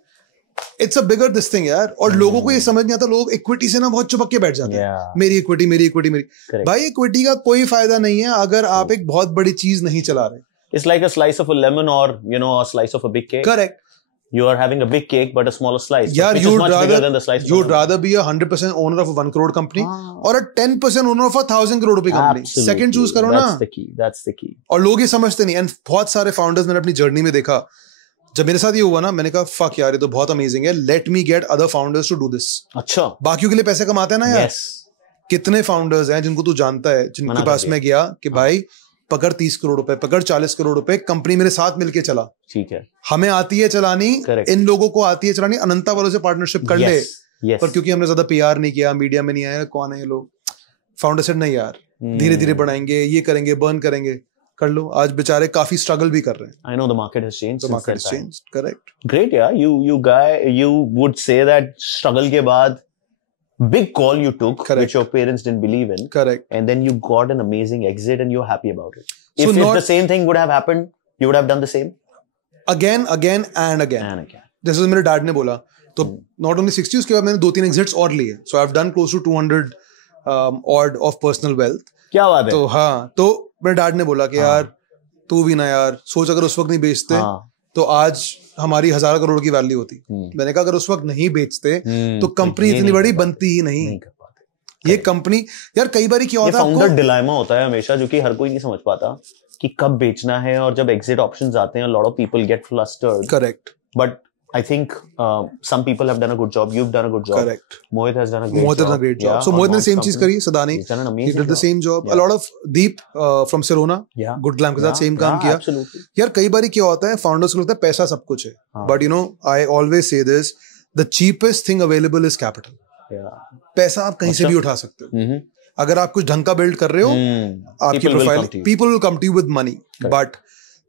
it's a bigger this thing यार। और लोगों को ये समझ नहीं आता, लोग इक्विटी से ना बहुत चिपक के बैठ जाते हैं, मेरी इक्विटी मेरी इक्विटी मेरी। भाई इक्विटी का कोई फायदा नहीं है अगर आप एक बहुत बड़ी चीज नहीं चला रहे। It's like a slice of a lemon और you know a slice of a big cake. Correct. You are having a big cake but a smaller slice. Yeah, you'd rather be a 100% owner of a 1 crore company or a 10% owner of a 1,000 crore rupee company. Absolutely. Second choose करो ना। That's the key. और लोग ये समझते नहीं। एंड बहुत सारे फाउंडर्स मैंने अपनी जर्नी में देखा, जब मेरे साथ ये हुआ ना, मैंने कहा फक यार ये तो बहुत अमेजिंग है, let me get other founders to do this. अच्छा। बाकियों के लिए पैसे कमाते हैं ना यार। कितने फाउंडर्स हैं जिनको तू जानता है, जिनके पास मैं गया कि भाई पकड़ 30 करोड़ रुपए, पकड़ 40 करोड़ रुपए, कंपनी मेरे साथ मिलके चला। ठीक है, हमें आती है चलानी, इन लोगों को आती है चलानी, अनंता वालों से पार्टनरशिप कर ले। पर क्योंकि हमने ज्यादा PR नहीं किया, मीडिया में नहीं आया, कौन है ये लोग, फाउंडर सेड नहीं यार धीरे धीरे बढ़ाएंगे, ये करेंगे, बर्न करेंगे, कर लो। आज बेचारे काफी स्ट्रगल भी कर रहे हैं। I know the market has changed. The market has changed. Correct. Great, yeah. You would say that struggle के बाद big call you took, correct, which your parents didn't believe in. Correct. And then you got an amazing exit and you're happy about it. If the same thing would have happened, you would have done the same? Again and again. जैसे मेरे डैड ने बोला, तो not only 60, उसके बाद मैंने 2-3 exits और लिए. So I've done close to 200 odd of personal wealth. क्या बात है? तो हाँ, तो मेरे डैड ने बोला कि यार तू भी ना यार सोच, अगर उस वक्त नहीं बेचते तो आज हमारी 1000 करोड़ की वैल्यू होती। मैंने कहा अगर उस वक्त नहीं बेचते तो कंपनी इतनी बड़ी बनती ही नहीं। ये कंपनी यार कई बार क्या होता है, फाउंडर डिलेमा होता है हमेशा, जो कि हर कोई नहीं समझ पाता कि कब बेचना है, और जब एग्जिट ऑप्शंस आते हैं lot of people get flustered. Correct, but I think some people have done a good job. You've done a good job. Correct. Mohit has done a great job. Yeah, so Mohit ने same चीज करी, Sadani. He's done an amazing job. He did the same job. Yeah. A lot of Deep from Sirona, Good Glam के साथ same काम किया. Absolutely. यार कई बार क्या होता है, founders को लगता है पैसा सब कुछ है. But you know, I always say this: the cheapest thing available is capital. Yeah. पैसा आप कहीं से भी उठा सकते हो. अगर आप कुछ ढंग का बिल्ड कर रहे हो, आपकी profile, people will come to you with money. But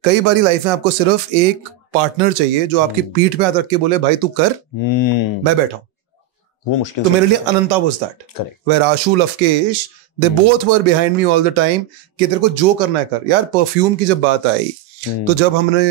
कई बारी लाइफ में आपको सिर्फ एक पार्टनर चाहिए जो आपकी पीठ पे हाथ रख के बोले भाई तू कर, मैं बैठा हूं। वो मुश्किल। तो मेरे लिए Ananta was that, where Ashu Lavkesh they both were behind me all the time कि तेरे को जो करना है कर। यार परफ्यूम की जब बात आई तो जब हमने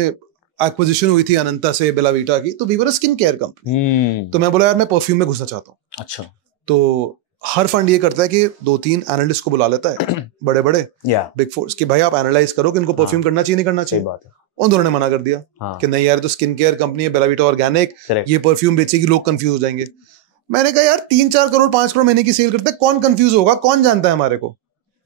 एक्विजिशन हुई थी अनंता से बेला वीटा की, तो we were a skin care company. तो मैं बोला यार मैं परफ्यूम में घुसना चाहता हूँ। अच्छा। तो हर फंड ये करता है कि 2-3 एनालिस्ट को बुला लेता है बड़े बड़े बिग फोर्स कि भाई आप एनालाइज करो कि इनको परफ्यूम करना चाहिए नहीं करना चाहिए। बात है। उन दोनों ने मना कर दिया कि नहीं यार तो स्किन केयर कंपनी है बेला वीटा ऑर्गेनिक, ये परफ्यूम बेचेगी, लोग कंफ्यूज हो जाएंगे। मैंने कहा यार 3-4 करोड़ 5 करोड़ महीने की सेल करते हैं, कौन कंफ्यूज होगा, कौन जानता है हमारे को।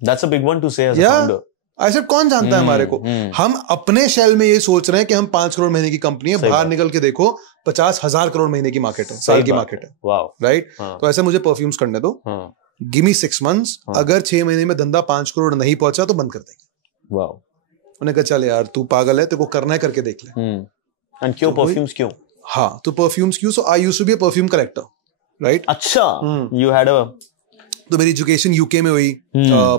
That's a big one to say as a founder. ऐसे कौन जानता है हमारे को। हम अपने शेल में ये सोच रहे हैं कि हम 5 करोड़ महीने की कंपनी है, बाहर निकल के देखो 50,000 करोड़ महीने की मार्केट है, साल की मार्केट है। राइट। तो ऐसे मुझे परफ्यूम्स करने दो, गिव मी 6 months, अगर 6 महीने में धंधा 5 करोड़ नहीं पहुंचा तो बंद कर देंगे। उन्हें कहा चल यार तू पागल है, तेरे को करना है करके देख ले। एंड क्यों परफ्यूम्स क्यों? हाँ तो परफ्यूम्स क्यों? So I used to be a perfume collector, right. अच्छा, यू हैड अ। तो मेरी एजुकेशन यूके में हुई,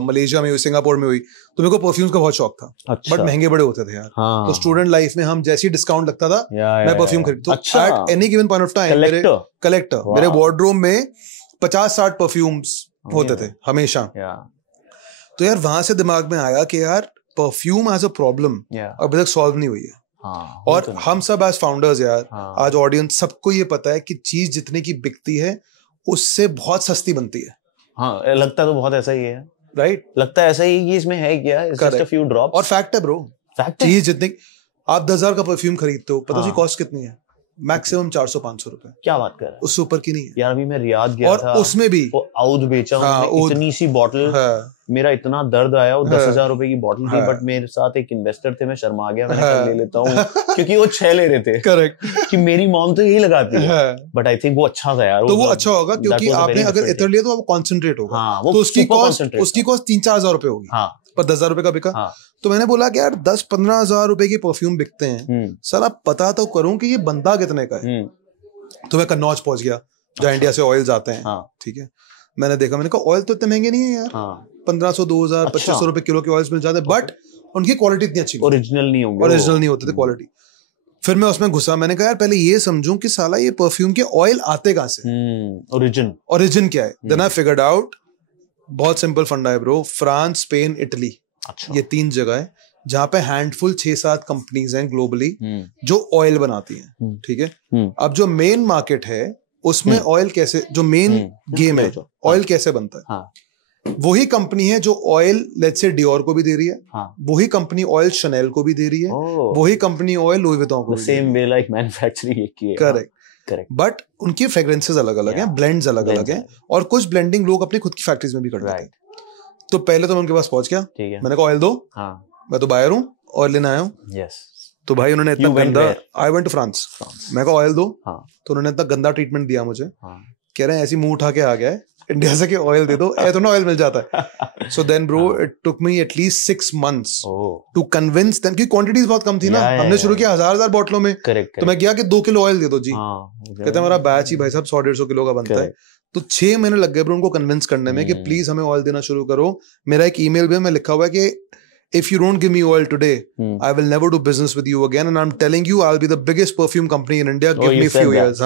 मलेशिया में हुई, सिंगापुर में हुई, तो मेरे को परफ्यूम्स का बहुत शौक था। बट महंगे बड़े होते थे यार। तो स्टूडेंट लाइफ में हम जैसे ही डिस्काउंट लगता था मैं परफ्यूम खरीदता। तो at any given point of time मेरे कलेक्टर मेरे वार्डरोब में 50-60 परफ्यूम्स होते थे हमेशा। तो यार वहां से दिमाग में आया कि यार परफ्यूम एज अ प्रॉब्लम अभी तक सॉल्व नहीं हुई है। और हम सब एज फाउंडर्स यार, आज ऑडियंस सबको ये पता है कि चीज जितने की बिकती है उससे बहुत सस्ती बनती है। हाँ, लगता तो बहुत ऐसा ही है, राइट। लगता है ऐसा ही कि इसमें है क्या, it's just a few drops। और फैक्ट है ब्रो, चीज जितनी आप 10,000 का परफ्यूम खरीदते हो, पता है कॉस्ट कितनी है? मैक्सिमम 400-500 रुपए। क्या बात कर रहा है? उससे ऊपर की नहीं है यार। अभी मैं रियाद गया और था, उसमें भी वो आउद बेचा इतनी सी बॉटल। मेरा इतना दर्द आया, वो 10,000 रुपए की बॉटल थी। बट मेरे साथ एक इन्वेस्टर थे, मैं शर्मा गया, मैंने कहा ले लेता हूँ क्योंकि वो 6 ले रहे थे। करेक्ट। कि मेरी मॉम तो यही लगाती है। बट आई थिंक वो अच्छा था यार। तो वो अच्छा होगा क्योंकि आपने अगर इतर लिया तो वो कॉन्सेंट्रेट होगा, तो उसकी कॉस्ट 3-4 हजार रुपए होगी, पर 10,000 रुपए का बिका। तो मैंने बोला कि यार 10-15 हजार रुपए की परफ्यूम बिकते हैं, सर आप पता तो करूं कि ये बंदा कितने का है। तो मैं कन्नौज पहुंच गया जहाँ इंडिया से ऑयल्स आते हैं। ठीक है, मैंने देखा, मैंने कहा ऑयल तो इतने महंगे नहीं है यार। 1500, 2000, 2500 रुपए किलो के ऑयल्स मिल जाते हैं, बट उनकी क्वालिटी इतनी अच्छी, ओरिजिनल नहीं होंगे, ओरिजिनल नहीं होते थे क्वालिटी। फिर मैं उसमें घुसा, मैंने कहा यार पहले ये समझूं कि साला ये परफ्यूम के ऑयल आते कहां से, ओरिजिन क्या है। देन आई फिगर्ड आउट, बहुत सिंपल फंडा है ब्रो, फ्रांस, स्पेन, इटली, ये 3 जगह है जहां पे हैंडफुल 6-7 कंपनीज हैं ग्लोबली जो ऑयल बनाती हैं। ठीक है, अब जो मेन मार्केट है उसमें ऑयल कैसे, जो मेन गेम है ऑयल कैसे बनता है, वही कंपनी है जो ऑयल लेट्स से डियोर को भी दे रही है, वही कंपनी ऑयल शनेल को भी दे रही है, वही कंपनी ऑयल लुई विटॉन को, सेम वे लाइक मैन्युफैक्चरिंग एक ही है। करेक्ट। बट उनकी फ्रेग्रेंसेस अलग अलग हैं, ब्लेंड्स अलग अलग हैं, और कुछ ब्लेंडिंग लोग अपनी खुद की फैक्ट्रीज में भी करते हैं। तो पहले तो मैं उनके पास पहुंच गया, मैंने कहा ऑयल दो, मैं तो बायर हूँ, ऑयल लेना आया हूँ। तो भाई उन्होंने इतना गंदा, आई वेंट टू फ्रांस, मैं कहा ऑयल दो, तो उन्होंने इतना गंदा ट्रीटमेंट दिया मुझे, कह रहे हैं ऐसी मुंह उठा के आ गया है इंडिया से कि ऑयल दे दो, ऐसा ना ऑयल मिल जाता है। So then bro it took me at least 6 months to convince them, क्योंकि क्वांटिटीज बहुत कम थी ना, हमने शुरू किया 1000 बॉटलों में। तो मैं गया कि 2 किलो ऑयल दे दो जी, कहते हैं हमारा बैच ही भाई साहब 100-150 किलो का बनता है। तो 6 महीने लग गए ब्रो उनको कन्विंस करने में कि प्लीज हमें ऑयल देना शुरू करो। मेरा एक ईमेल भी में लिखा हुआ है कि if you don't give me oil today, I will never do business with you again, and I'm telling you I'll be the biggest perfume company in India. Give me a few years.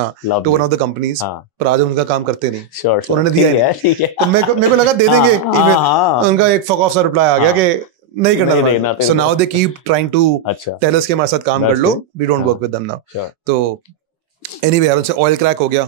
To one of the companies. पर आज उनका काम करते नहीं। Sure. उन्होंने दिया है। तो मेरे को लगा दे देंगे ईमेल, उनका एक fuck off सा रिप्लाई आ गया कि नहीं करना। So now they keep trying to tell us कि हमारे साथ काम कर लो, we don't work with them now. तो एनीवे यार उनसे ऑयल क्रैक हो गया।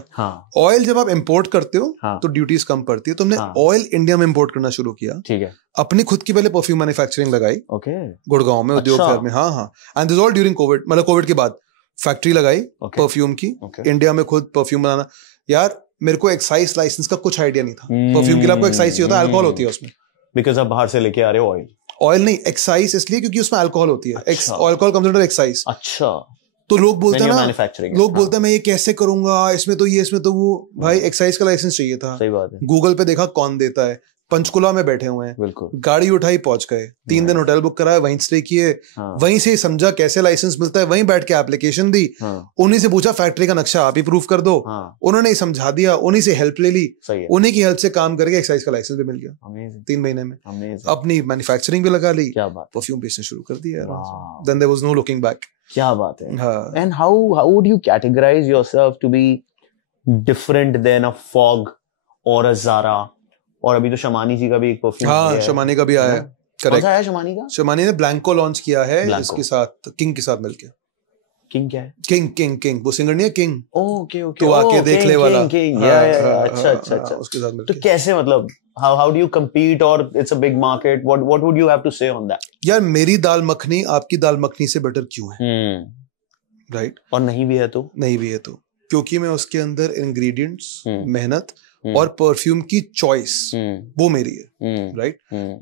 ऑयल जब आप इंपोर्ट करते हो तो ड्यूटीज कम पड़ती है, तो हमने ऑयल इंडिया में इंपोर्ट करना शुरू किया। ठीक है, अपनी खुद की पहले परफ्यूम मैन्युफैक्चरिंग लगाई गुड़गांव में, उद्योग शहर में। हाँ, and this all during Covid, मतलब कोविड के बाद। फैक्ट्री लगाई परफ्यूम की, इंडिया में खुद परफ्यूम बनाना। यार मेरे को एक्साइज लाइसेंस का कुछ आइडिया नहीं था। परफ्यूम के लिए आपको एक्साइज चाहिए होता है, अल्कोहल होती है उसमें। बिकॉज आप बाहर से लेके आ रहे हो ऑयल नहीं, एक्साइज इसलिए क्योंकि उसमें अल्कोहल होती है। Alcohol comes under excise. अच्छा, तो लोग बोलते हैं ना, लोग बोलते हैं मैं ये कैसे करूंगा, इसमें तो ये, इसमें तो वो। भाई एक्साइज का लाइसेंस चाहिए था। सही बात है। गूगल पे देखा कौन देता है, पंचकुला में बैठे हुए हैं, गाड़ी उठाई पहुंच गए, 3 दिन होटल बुक कराया, वहीं स्टे किए, वहीं से समझा कैसे लाइसेंस मिलता है, वहीं बैठ के एप्लीकेशन दी, उन्हीं से पूछा फैक्ट्री का नक्शा आप ही प्रूफ कर दो, उन्होंने ही समझा दिया, उन्हीं से हेल्प ले ली, उन्हीं की हेल्प से काम करके एक्साइज का लाइसेंस भी मिल गया 3 महीने में। अपनी मैन्युफैक्चरिंग भी लगा ली, परफ्यूम बेचना शुरू कर दिया। Then there was no looking back. क्या बात है। And how would you categorize yourself to be different than a Fogg और अ ज़ारा? और अभी तो शमानी जी का भी एक परफ्यूम हाँ, शमानी का भी आया है। करेक्ट है शमानी का। शमानी ने ब्लैंको लॉन्च किया है इसके साथ, किंग के साथ मिलके। किंग क्या है? किंग वो सिंगर नहीं है, किंग। ओके तो आके देख ले वाला। अच्छा उसके साथ मिलके। तो कैसे, मतलब how do you compete, or it's a big market, what would you have to say on that? यार मेरी दाल मखनी आपकी दाल मखनी से बेटर क्यों है? राइट। और नहीं भी है तो क्योंकि मैं उसके अंदर इंग्रेडिएंट्स, मेहनत और परफ्यूम की चॉइस वो मेरी है। राइट।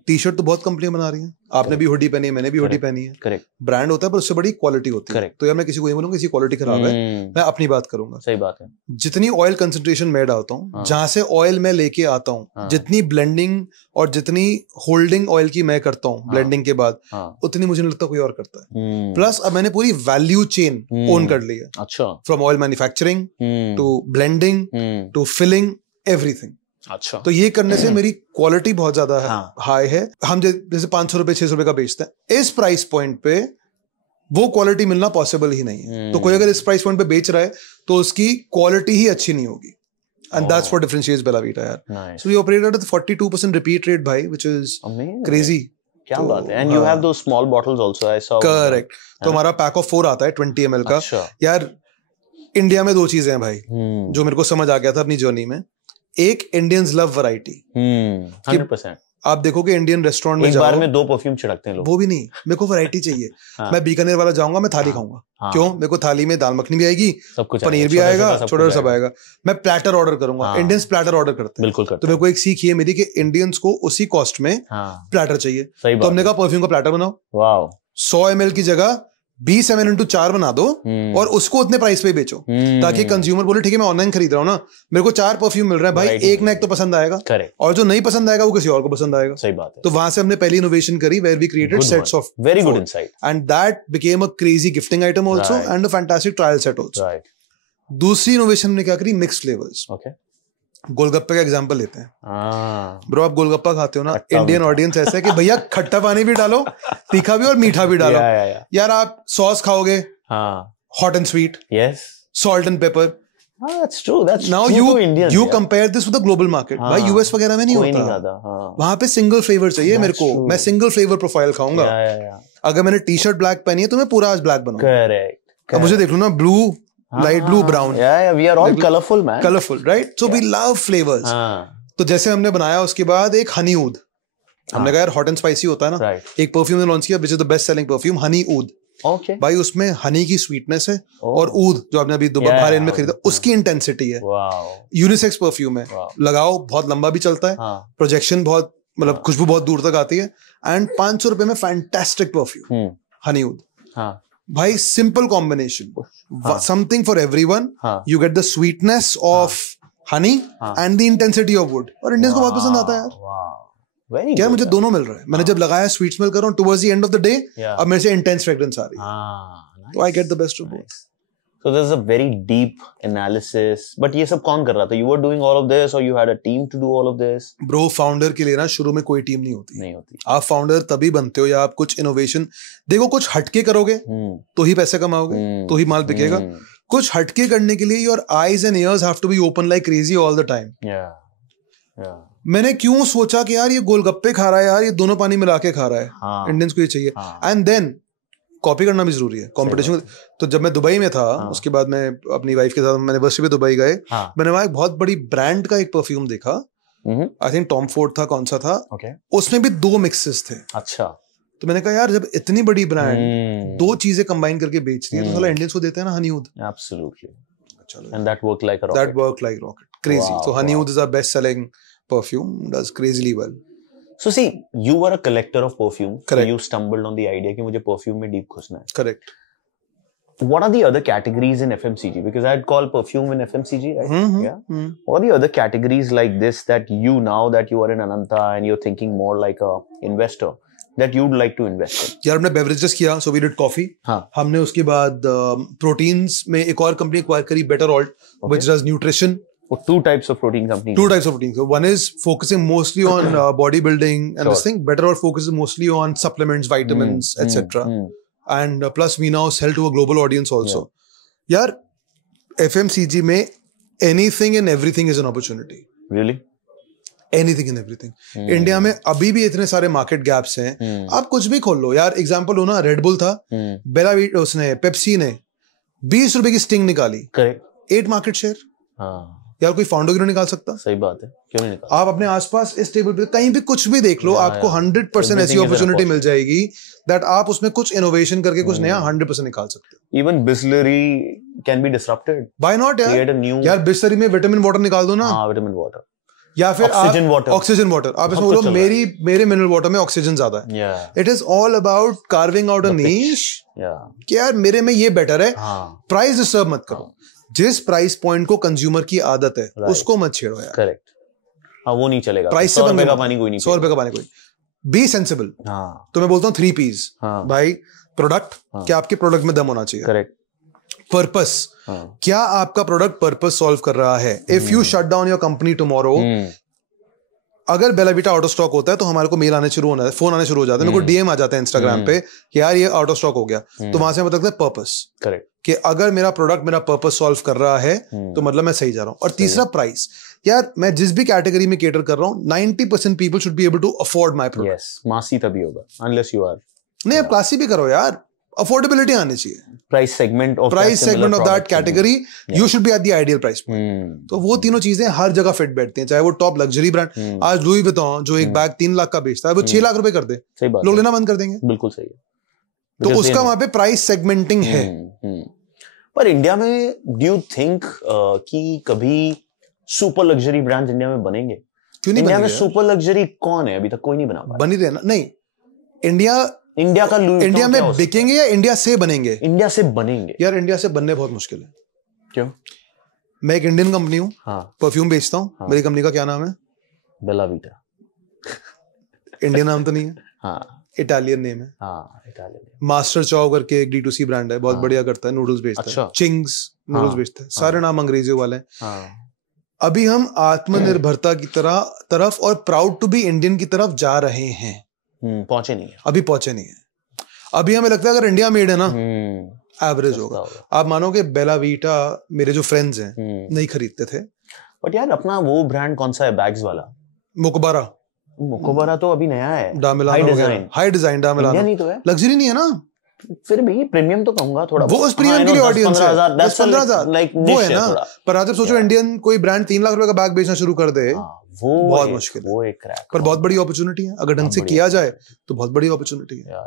टी शर्ट तो बहुत कंपनियां बना रही हैं, आपने भी हुडी पहनी है, मैंने भी हुडी पहनी है। करेक्ट। ब्रांड होता है पर उससे बड़ी क्वालिटी होती है। तो यार मैं किसी को ये बोलूंगा इसकी क्वालिटी खराब है, मैं अपनी बात करूंगा। सही बात है। जितनी ऑयल कंसंट्रेशन मैं डालता हूँ, जहां से ऑयल मैं लेके आता हूँ, जितनी ब्लेंडिंग और जितनी होल्डिंग ऑयल की मैं करता हूँ ब्लेंडिंग के बाद, उतनी मुझे नहीं लगता कोई और करता है। प्लस अब मैंने पूरी वैल्यू चेन ओन कर ली है। अच्छा। From oil manufacturing to blending to filling, everything. अच्छा। तो ये करने से मेरी क्वालिटी बहुत ज्यादा हाई है। हम जैसे 500 रुपए 600 रुपए का बेचते हैं, इस प्राइस पॉइंट पे वो क्वालिटी मिलना पॉसिबल ही नहीं है। तो कोई अगर इस प्राइस पॉइंट पे बेच रहा है तो उसकी क्वालिटी ही अच्छी नहीं होगी। And that's what differentiates Bella Vita यार। So we operate at 42% repeat rate भाई, व्हिच इज क्रेजी। क्या बात है। And you have those small bottles also, I saw. Correct. तो हमारा पैक ऑफ 4 आता है 20 ml का। यार इंडिया में 2 चीजें हैं भाई जो मेरे को समझ आ गया था अपनी जर्नी में। एक, इंडियंस लव वैरायटी। 100%। आप देखोगे इंडियन रेस्टोरेंट में एक बार में 2 परफ्यूम छिड़कते हैं लोग। वो भी नहीं, मेरे को वैरायटी चाहिए। मैं बीकानेर वाला जाऊंगा, मैं थाली खाऊंगा। क्यों? मेरे को थाली में दाल मखनी भी आएगी, पनीर भी आएगा, छोटा सब आएगा। मैं प्लेटर ऑर्डर करूंगा। इंडियंस प्लेटर ऑर्डर करते हैं। बिल्कुल करते हैं। तो मेरे को एक सीख ये मेरी कि इंडियंस को उसी कॉस्ट में प्लेटर चाहिए। तो हमने कहा परफ्यूम का प्लेटर बनाओ। वाओ। 100 ml की जगह 20 ml into 4 बना दो और उसको उतने प्राइस पे बेचो, ताकि कंज्यूमर बोले ठीक है मैं ऑनलाइन खरीद रहा हूँ ना, मेरे को 4 परफ्यूम मिल रहा है भाई, एक ना एक तो पसंद आएगा। और जो नहीं पसंद आएगा वो किसी और को पसंद आएगा। सही बात है। तो वहां से हमने पहली इनोवेशन करी, where we created sets of very good insight, and that became a crazy gifting item also and a fantastic trial set also. दूसरी इनोवेशन हमने क्या करी, मिक्स फ्लेवर्स। गोलगप्पे का एग्जांपल लेते हैं। ब्रो आप गोलगप्पा खाते हो ना, इंडियन ऑडियंस ऐसा है कि भैया खट्टा पानी भी डालो, तीखा भी और मीठा भी डालो। यार आप सॉस खाओगे, hot and sweet, salt and paper. That's true. That's now true to Indians, you compare this with the global market. भाई यूएस वगैरह में नहीं होता। वहां पे सिंगल फ्लेवर चाहिए मेरे को, मैं सिंगल फ्लेवर प्रोफाइल खाऊंगा। अगर मैंने टी शर्ट ब्लैक पहनी है तो मैं पूरा आज ब्लैक बनाऊंगा। करेक्ट। अब मुझे देख लो ना, blue, light blue, brown. we are all colorful, man. Colorful, right? So we love flavors. तो जैसे हमने बनाया उसके बाद एक हनी ऊद, हमने कहा यार हॉट एंड स्पाइसी होता है ना, एक परफ्यूम ने लॉन्च किया which is the best selling perfume, honey oud. Okay. भाई उसमें हनी की स्वीटनेस है और ऊद जो आपने अभी बाहर में खरीदा उसकी इंटेंसिटी है। यूनिसेक्स परफ्यूम है, लगाओ बहुत लंबा भी चलता है, प्रोजेक्शन बहुत, मतलब खुशबू बहुत दूर तक आती है, एंड 500 रुपए में फैंटास्टिक परफ्यूम हनी ऊद। भाई simple combination, something for everyone. You get the sweetness of honey and the intensity of would, और इंडियंस को बहुत पसंद आता है यार। क्या मुझे दोनों मिल रहा है, मैंने जब लगाया स्वीट स्मेल कर रहा हूँ towards the end of the day, अब मेरे से इंटेंस फ्रेग्रेंस आ रही है। तो I get the best of both. So there's a very deep analysis, but ये सब कौन कर रहा था? You were doing all of this, or you had a team to do all of this? Bro, founder के लिए ना शुरू में कोई टीम नहीं होती। आप फाउंडर तभी बनते हो या आप कुछ इनोवेशन, देखो कुछ हटके करोगे तो ही पैसे कमाओगे, तो ही माल बिकेगा। कुछ हटके करने के लिए your eyes and ears have to be open like crazy all the time. मैंने क्यों सोचा कि यार ये गोलगप्पे खा रहा है, यार ये दोनों पानी मिला के खा रहा है, इंडियंस को ये चाहिए, एंड देन कॉपी करना भी जरूरी है कंपटीशन। तो जब मैं दुबई में था, उसके बाद मैं अपनी वाइफ के साथ मैंने एनिवर्सरी पे दुबई गए, मैंने वहां एक बहुत बड़ी ब्रांड का एक परफ्यूम देखा, आई थिंक टॉम फोर्ड था, कौन सा था, उसमें भी 2 मिक्सेस थे। अच्छा। तो मैंने कहा यार जब इतनी बड़ी ब्रांड दो चीजें कंबाइन करके बेचती है तो साला इंडियंस को देते हैं ना हनीऊद. Absolutely. And that worked like a rocket. That worked like rocket. Crazy. So Honeywood is our best selling perfume, does crazily well. So see, you were a collector of perfume. Correct. So you stumbled on the idea कि मुझे perfume में deep घुसना है. Correct. What are the other categories in FMCG? Because I'd call perfume in FMCG, right? Yeah. What are the other categories like this that you, now that you are in Ananta and you're thinking more like a investor, that you'd like to invest in? यार हमने beverages किया, so we did coffee. हाँ. हमने उसके बाद proteins में एक और company acquire करी, Better Alt, which does nutrition. Two types of protein companies. Two types of protein. So one is focusing mostly on bodybuilding and this thing. Better Alt focuses mostly on supplements, vitamins, etc. And plus we now sell to a global audience also. यार FMCG में anything and everything is an opportunity. Really? Anything and everything. India में अभी भी इतने सारे मार्केट गैप्स हैं. आप कुछ भी खोल लो यार. एग्जांपल हो ना, रेड बुल था, बेला उसने पेप्सी ने 20 रुपए की स्टिंग निकाली. करेक्ट. 8 market share. हाँ. यार कोई फाउंडर क्यों निकाल सकता? सही बात है, क्यों नहीं निकाल? आप अपने आसपास इस टेबल पे कहीं भी कुछ भी देख लो, आपको 100% ऐसी अपॉर्चुनिटी मिल जाएगी दैट आप उसमें कुछ इनोवेशन करके कुछ नया 100% निकाल सकते हो. Even Bisleri can be disrupted. Why not यार बिस्लरी में विटामिन वाटर निकाल दो ना. हाँ, विटामिन वाटर या फिर ऑक्सीजन वाटर. आप इसमें बोलो मेरे मिनरल वाटर में ऑक्सीजन ज्यादा है. It is all about carving out a niche कि यार मेरे में ये बेटर है. प्राइस डिस्टर्ब मत करो. जिस प्राइस पॉइंट को कंज्यूमर की आदत है उसको मत छेड़ो यार. करेक्ट. हाँ, वो नहीं चलेगा. प्राइस से 100 रुपए का पानी कोई नहीं. 100 रुपए का पानी कोई. B sensible. तो मैं बोलता हूँ 3 P's. भाई प्रोडक्ट, क्या आपके प्रोडक्ट में दम होना चाहिए. करेक्ट. पर्पस, क्या आपका प्रोडक्ट पर्पस सॉल्व कर रहा है. If you shut down your company tomorrow, अगर बेलाविटा आउट ऑफ स्टॉक होता है तो हमारे को मेल आने शुरू होना है, फोन आने शुरू हो जाते हैं, मेरे को डीएम आ जाता है इंस्टाग्राम पे कि यार ये आउट ऑफ स्टॉक हो गया. तो वहां से पता लगता है पर्पस. करेक्ट. कि अगर मेरा प्रोडक्ट मेरा पर्पस सॉल्व कर रहा है तो मतलब मैं सही जा रहा हूँ. और तीसरा प्राइस. यार मैं जिस भी कैटेगरी में केटर कर रहा हूँ 90% people should be able to afford my product. Yes, मासी तभी होगा अनलेस यू आर. नहीं, आप क्लासी भी करो यार. अफोर्डेबिलिटी आनी चाहिए. Price segment of that category you should be at the ideal price point. तो वो तीनों चीजें हर जगह फिट बैठती हैं. चाहे वो टॉप लग्जरी ब्रांड, आज लुई विटॉन जो एक बैग 3 लाख का बेचता है वो 6 लाख रुपए कर दे, लोग लेना बंद कर देंगे. बिल्कुल सही है. तो उसका वहां पे प्राइस सेगमेंटिंग है. पर इंडिया में डू यू थिंक कि कभी सुपर लग्जरी ब्रांड्स इंडिया में बनेंगे? क्यों नहीं? इंडिया में सुपर लग्जरी कौन है? अभी तक कोई नहीं बना पाया. बन ही रहे ना. नहीं, इंडिया में बिकेंगे या इंडिया से बनेंगे? इंडिया से बनेंगे. यार इंडिया से बनने बहुत मुश्किल है. क्यों? मैं एक इंडियन कंपनी हूँ. हाँ. परफ्यूम बेचता हूँ. हाँ. मेरी कंपनी का क्या नाम है? बेलाविटा. इंडियन नाम तो नहीं है. हाँ, इटालियन नेम है. हाँ, इटालियन. मास्टर चाव करके एक D2C ब्रांड है, बहुत बढ़िया करता है, नूडल्स बेचता है. चिंग्स नूडल्स बेचता है. सारे नाम अंग्रेजी वाले हैं. अभी हम आत्मनिर्भरता की तरफ और प्राउड टू बी इंडियन की तरफ जा रहे हैं. पहुंचे नहीं है. अभी पहुंचे नहीं है. अभी हमें लगता है अगर इंडिया मेड है ना एवरेज होगा. आप मानोगे बेलाविटा मेरे जो फ्रेंड्स हैं नहीं खरीदते थे. बट यार अपना वो ब्रांड कौन सा है बैग्स वाला? मोकोबारा तो अभी नया है. हाई डिजाइन डामिलानो नहीं तो है. लग्जरी नहीं है ना. फिर भी प्रीमियम तो कहूंगा थोड़ा. वो उस प्रीमियम के लिए ऑडियंस है. 15,000 वो है ना. पर आज सोचो इंडियन कोई ब्रांड 3 लाख रुपए का बैग बेचना शुरू कर दे, वो बहुत मुश्किल है. वो एक क्रैक. पर बहुत बड़ी अपॉर्चुनिटी है अगर ढंग से किया जाए तो. बहुत बड़ी अपॉर्चुनिटी है.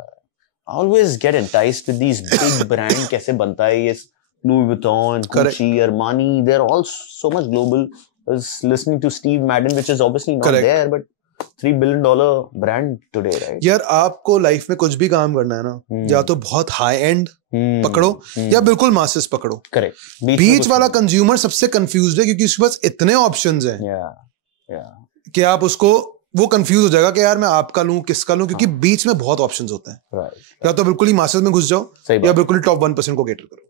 Always get enticed with these big brand. कैसे बनता है ये? Louis Vuitton, Gucci, Armani, they're all so much global. I was listening to Steve Madden, which is obviously not there, but $3 billion brand today, right? यार आपको लाइफ में कुछ भी काम करना है ना, या तो बहुत हाई एंड पकड़ो या बिल्कुल मासेस पकड़ो. करेक्ट. बीच वाला कंज्यूमर सबसे कंफ्यूज्ड है क्योंकि उसके पास इतने ऑप्शंस हैं कि आप उसको वो कंफ्यूज हो जाएगा कि यार मैं आपका लूं किसका लूं, क्योंकि बीच में बहुत ऑप्शंस होते हैं. या तो बिल्कुल ही मासेस में घुस जाओ या बिल्कुल ही टॉप 1% को कैटर करो.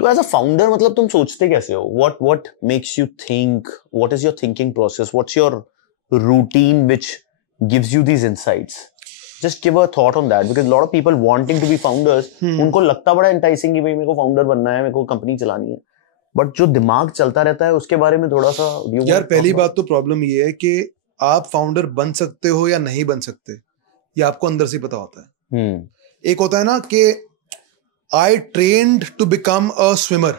तो एज अ फाउंडर मतलब तुम सोचते कैसे हो? what makes you think? What is your thinking process? What's your routine which gives you these insights? Just give a thought on that, because a lot of people wanting to be founders, उनको लगता बड़ा enticing कि भाई मेरे को फाउंडर बनना है, मेरे को कंपनी चलानी है, बट जो दिमाग चलता रहता है उसके बारे में थोड़ा सा. यार पहली बात तो प्रॉब्लम ये है कि आप फाउंडर बन सकते हो या नहीं बन सकते, ये आपको अंदर से पता होता है. एक होता है ना कि I trained to become a swimmer.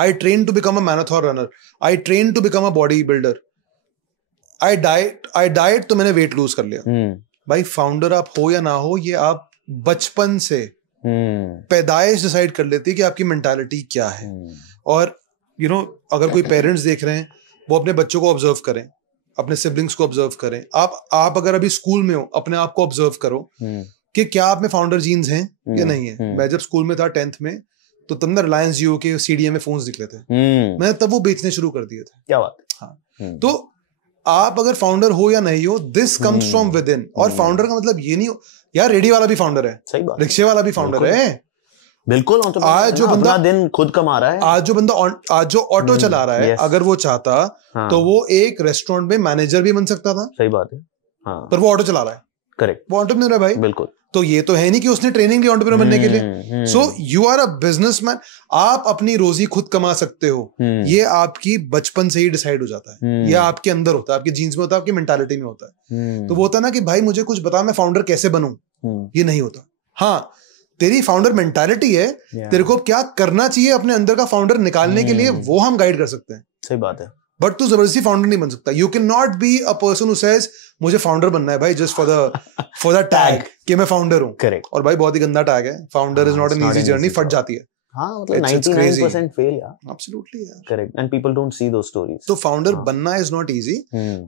I trained to become a marathon runner. I trained to become a bodybuilder. I diet तो मैंने weight lose कर लिया. भाई फाउंडर आप हो या ना हो, ये आप बचपन से पैदाइश डिसाइड कर लेती है कि आपकी मेंटालिटी क्या है। और यू नो अगर कोई पेरेंट्स देख रहे हैं, वो अपने बच्चों को ऑब्जर्व करें, अपने सिबलिंग्स को ऑब्जर्व करें। आप अगर अभी स्कूल में हो, अपने आप को ऑब्जर्व करो कि क्या आप में फाउंडर जीन्स हैं या नहीं है। मैं जब स्कूल में था 10th में, तो तब ना रिलायंस जियो के CDM में फोन्स निकले थे, मैंने तब वो बेचने शुरू कर दिए थे। क्या बात। हाँ, तो आप अगर फाउंडर हो या नहीं हो, this comes from with in. और फाउंडर का मतलब ये नहीं हो यार रेडी वाला भी फाउंडर है, सही बात, रिक्शे वाला भी फाउंडर है, बिल्कुल। आज जो बंदा दिन खुद कमा रहा है, आज जो ऑटो चला रहा है, अगर वो चाहता तो वो एक रेस्टोरेंट में मैनेजर भी बन सकता था। सही बात है। हाँ। पर वो ऑटो चला रहा है। करेक्ट, वो एंटरप्रेन्योर है भाई। बिल्कुल। तो ये तो है नहीं कि उसने ट्रेनिंग ली एंटरप्रेन्योर बनने के लिए। So you are a businessman. आप अपनी रोजी खुद कमा सकते हो, ये आपकी बचपन से ही डिसाइड हो जाता है, ये आपके अंदर होता है, आपके जीन्स में होता है, आपकी मेंटालिटी में होता है। तो वो होता है ना कि भाई मुझे कुछ बता, मैं फाउंडर कैसे बनूं, ये नहीं होता। हाँ, तेरी फाउंडर मेंटालिटी है, तेरे को क्या करना चाहिए अपने अंदर का फाउंडर निकालने के लिए, वो हम गाइड कर सकते हैं। सही बात है। बट तू जबरदस्ती फाउंडर नहीं बन सकता। You can not be a person who says मुझे फाउंडर बनना है भाई जस्ट फॉर द टैग कि मैं फाउंडर हूं। करेक्ट। और भाई बहुत ही गंदा टैग है, founder is not an easy journey, फट जाती है। हाँ, मतलब 99% फेल यार। एब्सोल्युटली यार। Correct. And people don't see those stories. तो फाउंडर बनना इज नॉट इजी।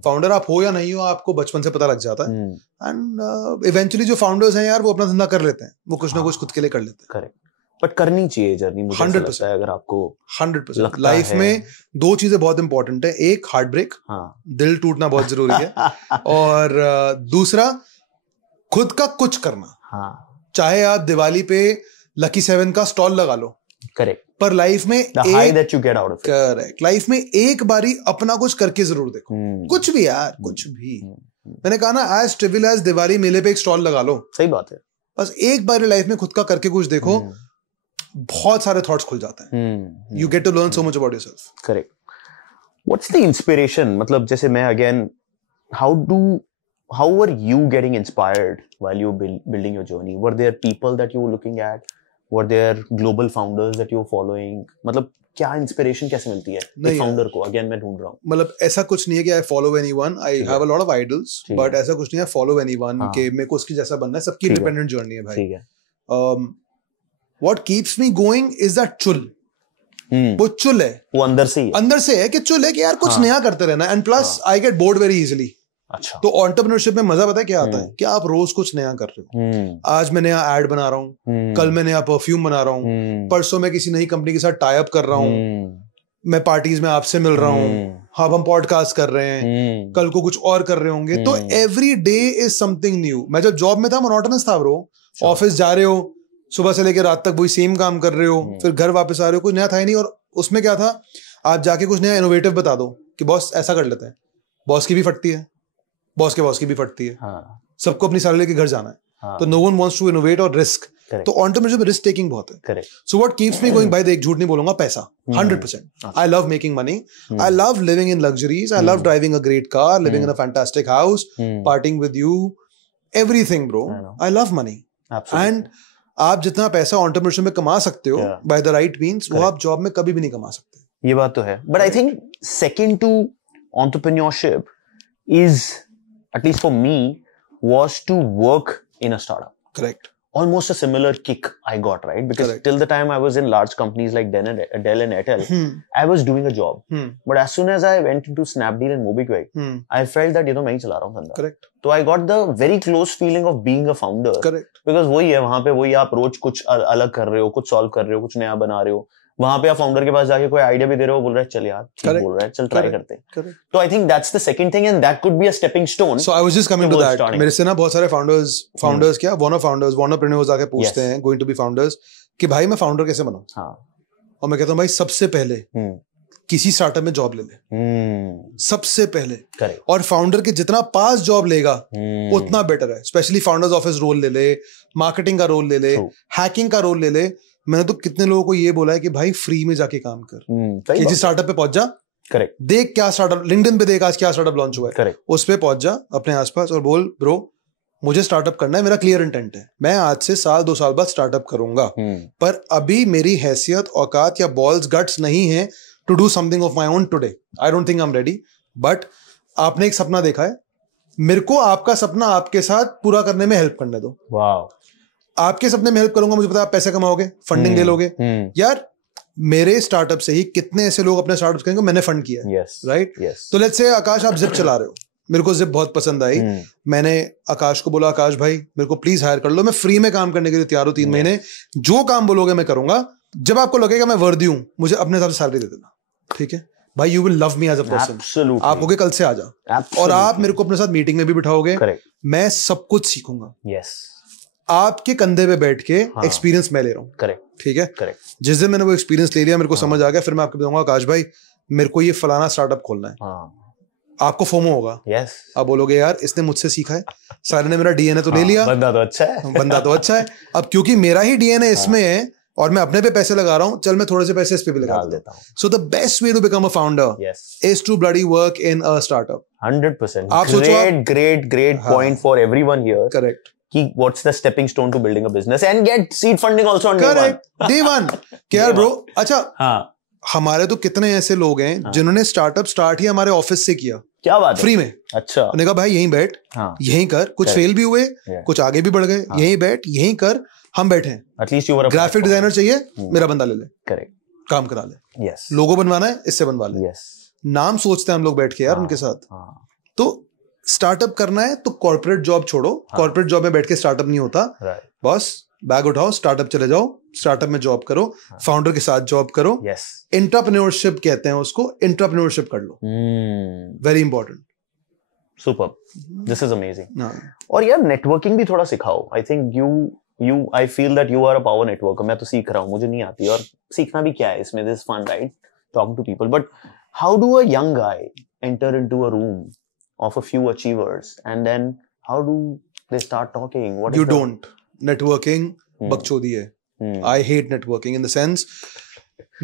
फाउंडर आप हो या नहीं हो, आपको बचपन से पता लग जाता है। एंड इवेंचुअली जो फाउंडर्स हैं यार, वो अपना धंधा कर लेते हैं, वो कुछ ना कुछ खुद के लिए कर लेते हैं। करेक्ट। बट करनी चाहिए जर्नी, मुझे 100% है। अगर आपको 100% लाइफ में दो चीजें बहुत इंपॉर्टेंट है, एक हार्ट ब्रेक, दिल टूटना बहुत जरूरी है, और दूसरा खुद का कुछ करना। चाहे आप दिवाली पे लकी 7 का स्टॉल लगा लो, करेक्ट, पर लाइफ में करेक्ट, लाइफ में एक बारी अपना कुछ करके जरूर देखो। कुछ भी यार, कुछ भी। मैंने कहा ना, एज ट्रिवियल एज दिवाली मेले पे एक स्टॉल लगा लो। सही बात है। बस एक बार लाइफ में खुद का करके कुछ देखो, बहुत सारे थॉट्स खुल जाते हैं। You get to learn so much about yourself. Correct. What's the inspiration? मतलब जैसे मैं again, how were you getting inspired while you were building your journey? Were there people that you were looking at? Were there global founders that you were following? मतलब क्या इंस्पिरेशन कैसे मिलती है एक फाउंडर को? अगेन मैं ढूंढ रहा हूँ। मतलब ऐसा कुछ नहीं है कि I follow anyone, I have a lot of idols, but ऐसा कुछ नहीं है फॉलो एनीवन कि मेरे को उसकी जैसा बनना है। सबकी इंडिपेंडेंट जर्नी है भाई। ठीक है। What keeps me going is that चुल। वो चुल है, वो अंदर से है कि चुल है कि यार कुछ नया करते रहना। And plus I get bored very easily. अच्छा। तो एंटरप्रेन्योरशिप में मजा पता है क्या आता है कि आप रोज कुछ नया कर रहे हो। आज मैं नया एड बना रहा हूँ, कल मैं नया परफ्यूम बना रहा हूँ, परसों मैं किसी नई कंपनी के साथ टाई अप कर रहा हूँ, मैं पार्टीज में आपसे मिल रहा हूँ, अब हम पॉडकास्ट कर रहे हैं, कल को कुछ और कर रहे होंगे। तो every day is something new. मैं जब जॉब में था मोनोटोनस था ब्रो। ऑफिस जा रहे हो, सुबह से लेकर रात तक वही सेम काम कर रहे हो, फिर घर वापस आ रहे हो, कुछ नया था ही नहीं। और उसमें क्या था, आप जाके कुछ नया इनोवेटिव बता दो कि बॉस ऐसा कर लेते हैं। बॉस की भी फटती है, बॉस की भी फटती है। सबको अपनी सैलरी लेके घर जाना है। तो no one wants to innovate और रिस्क। तो एंटरप्रेन्योरशिप में रिस्क टेकिंग बहुत है। So what keeps me going, भाई देख झूठ नहीं बोलूंगा, पैसा 100%। I love making money, I love living in luxuries, I love driving a great car, living in a fantastic house, parting with you, everything bro. I love money. And आप जितना पैसा एंटरप्रेन्योरशिप में कमा सकते हो बाय द राइट मींस, वो आप जॉब में कभी भी नहीं कमा सकते। ये बात तो है। But I think second to entrepreneurship is, at least for me, was to work in a startup. Correct. Almost a similar kick I got, right? Because till the time I was in large companies like Dell and Airtel, I was doing a job. But as soon as I went into Snapdeal and MobiKwik, I felt that, मैं ही चला रहा हूँ धंधा. Correct. So I got the very close feeling of being a founder. Correct. Because वही है, वहाँ पे वही आप रोज कुछ अलग कर रहे हो, कुछ सॉल्व कर रहे हो, कुछ नया बना रहे हो। वहां पे आप फाउंडर के पास जाके कोई आइडिया भी दे रहे हो, बोल रहे हैं चल यार ठीक बोल रहा है, चल ट्राई करते हैं। तो I think that's the second thing and that could be a stepping stone. So I was just coming to that. मेरे से ना बहुत सारे फाउंडर्स क्या वॉनरप्रेन्योर्स आके पूछते हैं, गोइंग टू बी फाउंडर्स, कि भाई मैं फाउंडर कैसे बनूं। और मैं कहता हूं भाई सबसे पहले किसी स्टार्टअप में जॉब ले ले, सबसे पहले। और फाउंडर के जितना पास जॉब लेगा उतना बेटर है। स्पेशली फाउंडर्स ऑफिस रोल ले ले, मार्केटिंग का रोल ले ले, हैकिंग का रोल ले ले। मैंने तो कितने लोगों को ये बोला है कि भाई फ्री में जाके काम कर, किसी स्टार्टअप पे पहुंच जा, करेक्ट, देख क्या स्टार्टअप, लिंक्डइन पे देख आज क्या स्टार्टअप लॉन्च हुआ है, करेक्ट, उस पे पहुंच जा अपने आसपास और बोल ब्रो मुझे स्टार्टअप करना है, मेरा क्लियर इंटेंट है, मैं आज से 2 साल बाद स्टार्टअप करूंगा, पर अभी मेरी हैसियत, औकात या बॉल्स गट्स नहीं है to do something of my own today. I don't think I am ready, but आपने एक सपना देखा है, मेरे को आपका सपना आपके साथ पूरा करने में हेल्प करने दो। वाओ। आपके सपने में हेल्प करूंगा, मुझे पता है आप पैसे कमाओगे, फंडिंग ले लोगे। यार मेरे स्टार्टअप से ही कितने ऐसे लोग अपने स्टार्टअप करेंगे, मैंने फंड किया है, राइट? तो लेट्स से आकाश आप जिप चला रहे हो, मेरे को जिप बहुत पसंद आई, मैंने आकाश को बोला आकाश भाई मेरे को प्लीज हायर कर लो, मैं फ्री में काम करने के लिए तैयार हूं 3 महीने, जो काम बोलोगे मैं करूंगा, जब आपको लगेगा मैं वर्दी हूं मुझे अपने हिसाब से सैलरी दे देना, ठीक है भाई? You will love me as a person. आप कहोगे कल से आ जा, और आप मेरे को अपने साथ मीटिंग में भी बिठाओगे, मैं सब कुछ सीखूंगा। आपके कंधे पे बैठ के एक्सपीरियंस मैं ले रहा हूँ, ठीक है? जिस दिन मैंने वो एक्सपीरियंस ले लिया, मेरे को समझ आ गया, फिर मैं आपको बताऊंगा आकाश भाई मेरे को ये फलाना स्टार्टअप खोलना है। आपको फोमो होगा, आप बोलोगे यार इसने मुझसे सीखा है, सारे ने मेरा डीएनए तो ले लिया, बंदा तो अच्छा है, बंदा तो अच्छा है, अब क्योंकि मेरा ही डीएनए इसमें है और मैं अपने पे पैसे लगा रहा हूं, चल मैं थोड़े से पैसे इस पे भी लगा देता हूं। So the best way to become a founder is to bloody work in a startup. 100%। आप सोचो, great point for everyone here. Correct. कि what's the stepping stone to building a business and get seed funding also on day one। क्या ब्रो? अच्छा, हमारे तो कितने ऐसे लोग हैं जिन्होंने स्टार्टअप स्टार्ट ही हमारे ऑफिस से किया। क्या बात है? फ्री में। अच्छा। उन्होंने कहा भाई यहीं बैठ, यहीं कर, कुछ फेल भी हुए, कुछ आगे भी बढ़ गए, यहीं बैठ, यहीं कर, हम बैठे हैं। At least you were a graphic designer चाहिए, मेरा बंदा ले ले, करेक्ट, काम करा ले। यस। लोगो बनवाना है, इससे बनवा ले। नाम सोचते हैं हम लोग बैठ के यार उनके साथ। तो स्टार्टअप करना है तो कॉर्पोरेट जॉब छोड़ो, कॉर्पोरेट जॉब में बैठ के स्टार्टअप नहीं होता। बस बैग उठाओ, स्टार्टअप चले जाओ, स्टार्टअप में जॉब करो, फाउंडर के साथ जॉब करो। एंटरप्रेन्योरशिप कहते हैं उसको, एंटरप्रेन्योरशिप कर लो, very important. Super, this is amazing. और यार नेटवर्किंग भी थोड़ा सिखाओ। I think you I feel that you are a power networker. मैं तो सीख रहा हूँ, मुझे नहीं आती, और सीखना भी क्या है इसमें, this fun, right? Talking to people. But how do a young guy enter into a room of a few achievers and then how do they start talking? What you don't networking बकचोदी है। I hate networking in the sense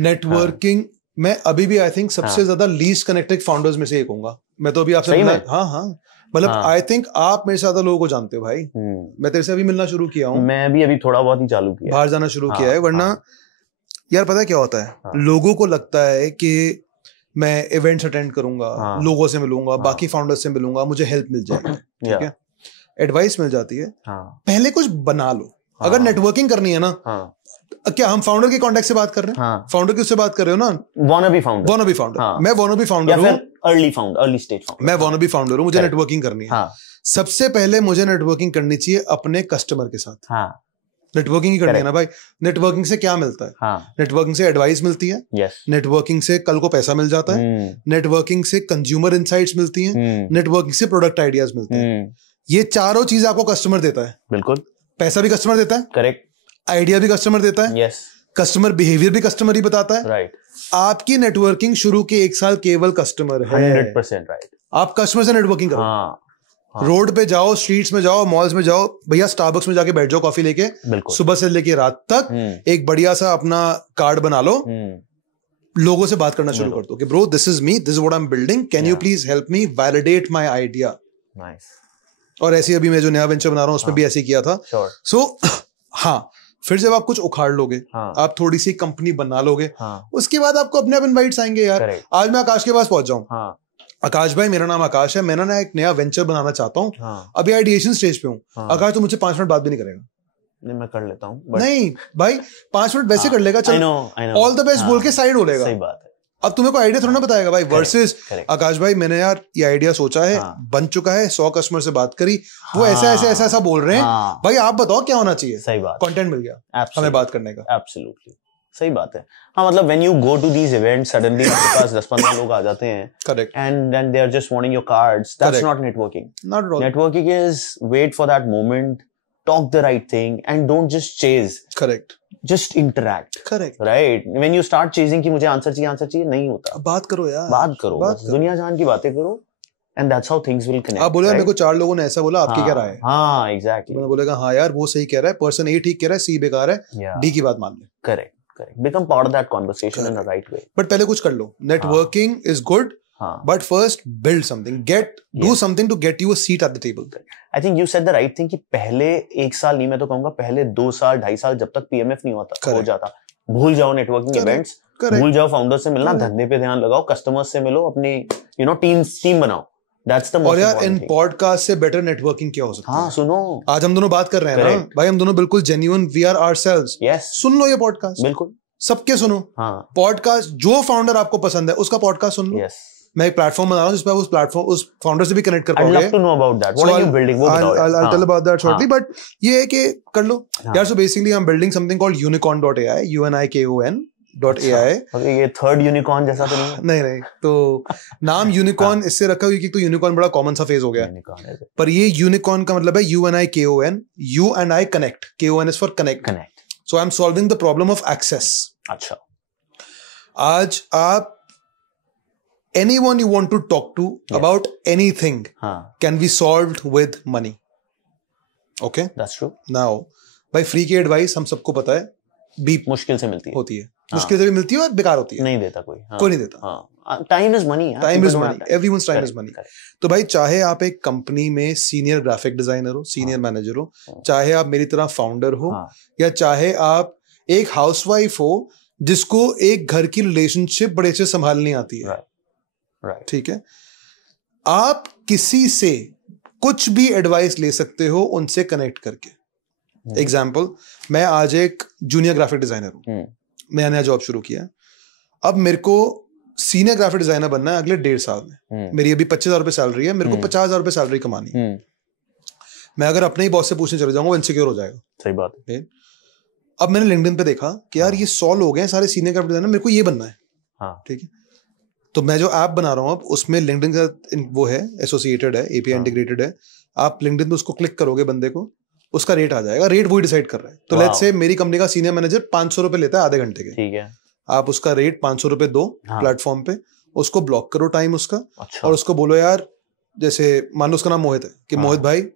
networking मैं अभी भी I think सबसे ज्यादा least connected founders में से एक होऊंगा मैं तो अभी आपसे हाँ मतलब I think आप मेरे से ज्यादा लोगों को जानते हो भाई। मैं तेरे से अभी मिलना शुरू किया हूँ, मैं भी अभी थोड़ा बहुत ही चालू किया, बाहर जाना शुरू किया है, वरना यार पता है क्या होता है, लोगों को लगता है कि मैं इवेंट्स अटेंड करूंगा, लोगों से मिलूंगा, बाकी फाउंडर्स से मिलूंगा, मुझे हेल्प मिल जाएगी, ठीक है, एडवाइस मिल जाती है। पहले कुछ बना लो। अगर नेटवर्किंग करनी है ना, क्या हम फाउंडर के कांटेक्ट से बात कर रहे हैं? फाउंडर किससे बात कर रहे हो ना? wannabe founder। मैं wannabe founder हूँ, अर्ली स्टेज फाउंडर। मैं wannabe founder हूँ, मुझे नेटवर्किंग करनी है। सबसे पहले मुझे नेटवर्किंग करनी चाहिए अपने कस्टमर के साथ। नेटवर्किंग ही करनी है ना भाई। नेटवर्किंग से क्या मिलता है? नेटवर्किंग से एडवाइस मिलती है, नेटवर्किंग से कल को पैसा मिल जाता है, नेटवर्किंग से कंज्यूमर इनसाइट्स मिलती हैं, नेटवर्किंग से प्रोडक्ट आइडियाज मिलते हैं। ये चारों चीज आपको कस्टमर देता है। बिल्कुल। पैसा भी कस्टमर देता है, करेक्ट, आइडिया भी कस्टमर देता है, कस्टमर बिहेवियर भी कस्टमर ही बताता है, राइट। आपकी नेटवर्किंग शुरू के 1 साल केवल कस्टमर है। 100% राइट। आप कस्टमर से नेटवर्किंग करो। रोड पे जाओ, स्ट्रीट्स में जाओ, मॉल्स में जाओ, भैया स्टारबक्स में जाके बैठ जाओ कॉफी लेके, सुबह से लेके रात तक एक बढ़िया सा अपना कार्ड बना लो, लोगों से बात करना शुरू कर दो कि bro this is me, this is what I am building, can you please help me validate my idea. Nice. और ऐसे अभी मैं जो नया वेंचर बना रहा हूँ उसमें भी ऐसे किया था। सो हाँ, फिर जब आप कुछ उखाड़ लोगे, आप थोड़ी सी कंपनी बना लोगे, उसके बाद आपको अपने आप इनवाइट्स आएंगे। यार आज मैं आकाश के पास पहुंच जाऊं, आकाश भाई मेरा नाम आकाश है, मैं ना एक नया वेंचर बनाना चाहता हूँ, अभी आइडिएशन स्टेज पे हूँ। आकाश तो मुझसे 5 मिनट बात भी नहीं करेगा। नहीं, मैं कर लेता हूँ। नहीं भाई 5 मिनट वैसे कर लेगा, चल ऑल द बेस्ट बोल के साइड हो लेगा। सही बात है। अब तुम्हें को आइडिया थोड़ा ना बताएगा भाई, वर्सेस आकाश भाई मैंने यार ये आइडिया सोचा है, बन चुका है, 100 कस्टमर से बात करी, वो ऐसा बोल रहे हैं, भाई आप बताओ क्या होना चाहिए। सही बात, कंटेंट मिल गया हमें बात करने का। एब्सोल्युटली सही बात है। हाँ, मतलब when you go to these events, suddenly आपके पास 10-15 लोग आ जाते हैं, correct, and then they are just wanting your cards. That's correct. Not networking. Not at all. Networking is wait for that moment, talk the right thing, and don't just chase. Correct. Just interact. Correct. Right? When you start chasing कि मुझे आंसर चाहिए, नहीं होता। बात करो यार। बात करो। दुनिया जान की बातें करो, and that's how things will connect. आप बोले मेरे को 4 लोगों ने ऐसा बोला, आपकी क्या राय है? हाँ, exactly. मैंने बोलेगा हाँ यार वो सही कह रहा है, पर्सन ए ठीक कह रहा है, सी बेकार है, डी की बात मान ले। Correct. Become part of that conversation in the right way. But पहले कुछ कर लो। Networking is good, but first build something. Do something to get you a seat at the table. I think you said the right thing कि पहले 1 साल नहीं, मैं तो कहूँगा पहले 2 साल 2.5 साल जब तक PMF नहीं हो जाता, भूल जाओ नेटवर्किंग इवेंट्स, भूल जाओ फाउंडर से मिलना, धंधे पे ध्यान लगाओ, कस्टमर्स से मिलो, अपनी टीम बनाओ, That's the most और यार इन important thing. पॉडकास्ट से बेटर नेटवर्किंग क्या हो सकती है? हाँ सुनो, आज हम दोनों बात कर रहे हैं ना Correct. भाई, हम दोनों बिल्कुल genuine, we are ourselves. yes, सुन लो ये पॉडकास्ट, बिल्कुल, सबके सुनो हाँ, पॉडकास्ट। जो फाउंडर आपको पसंद है उसका पॉडकास्ट सुन लो। yes. मैं एक प्लेटफॉर्म बना रहा हूँ जिसपे आप उस प्लेटफॉर्म, उस फाउंडर से भी कनेक्ट कर I'd पाओगे। love to know about that. What are you building? वो बताओ यार. I'll tell about that shortly, हाँ. but ये है कि कर लो यार। So basically I'm building something called unicorn.ai, UNIKON.ai। Okay, ये थर्ड यूनिकॉर्न जैसा तो नहीं है? नहीं, तो नाम यूनिकॉर्न इससे रखा हुआ क्योंकि तो यूनिकॉर्न बड़ा कॉमन सा फेज हो गया, पर ये यूनिकॉर्न का मतलब है UNIKON, you and I connect, KON is for connect। So I'm solving the problem of access। अच्छा, आज आप anyone you want to talk to about anything can be solved with money। Okay, that's true। now भाई फ्री की एडवाइस हम सबको पता है बीप मुश्किल से मिलती है, होती है, मुश्किल से भी मिलती है और बेकार होती है, नहीं देता कोई, कोई नहीं देता। Time is money, time is money, everyone's time is money. तो भाई चाहे आप एक कंपनी में सीनियर ग्राफिक डिजाइनर हो, सीनियर मैनेजर हो, चाहे आप मेरी तरह फाउंडर हो, या चाहे आप एक हाउसवाइफ हो जिसको एक घर की रिलेशनशिप बड़े से संभालनी आती है, ठीक है, आप किसी से कुछ भी एडवाइस ले सकते हो उनसे कनेक्ट करके। एग्जाम्पल, मैं आज एक जूनियर ग्राफिक डिजाइनर हूं, मैं नया जॉब शुरू किया, अब मेरे को सीनियर ग्राफिक डिजाइनर बनना है अगले 1.5 साल में। मेरी अभी 25,000 रुपए सैलरी है, मेरे को 50,000 रुपए सैलरी कमानी है। मैं अगर अपने ही बॉस से पूछने चले जाऊंगा वो इनसिक्योर हो जाएगा। सही बात है। अब मैंने लिंक्डइन पे देखा कि यार ये 100 लोग हैं सारे सीनियर ग्राफिक डिजाइनर, मेरे को ये बनना है, ठीक है। तो मैं जो ऐप बना रहा हूँ अब उसमें लिंक्डइन का वो है, एसोसिएटेड है, एपीआई इंटीग्रेटेड है। आप लिंक्डइन पे उसको क्लिक करोगे बंदे को, उसका रेट आ जाएगा, रेट वही डिसाइड कर रहा है। तो लेट्स से मेरी कंपनी का सीनियर मैनेजर 500 रुपए लेता है आधे घंटे के, ठीक है, आप उसका रेट 500 रुपए दो प्लेटफॉर्म पे, उसको ब्लॉक करो टाइम उसका, और उसको बोलो यार, जैसे मान लो उसका नाम मोहित है, कि मोहित भाई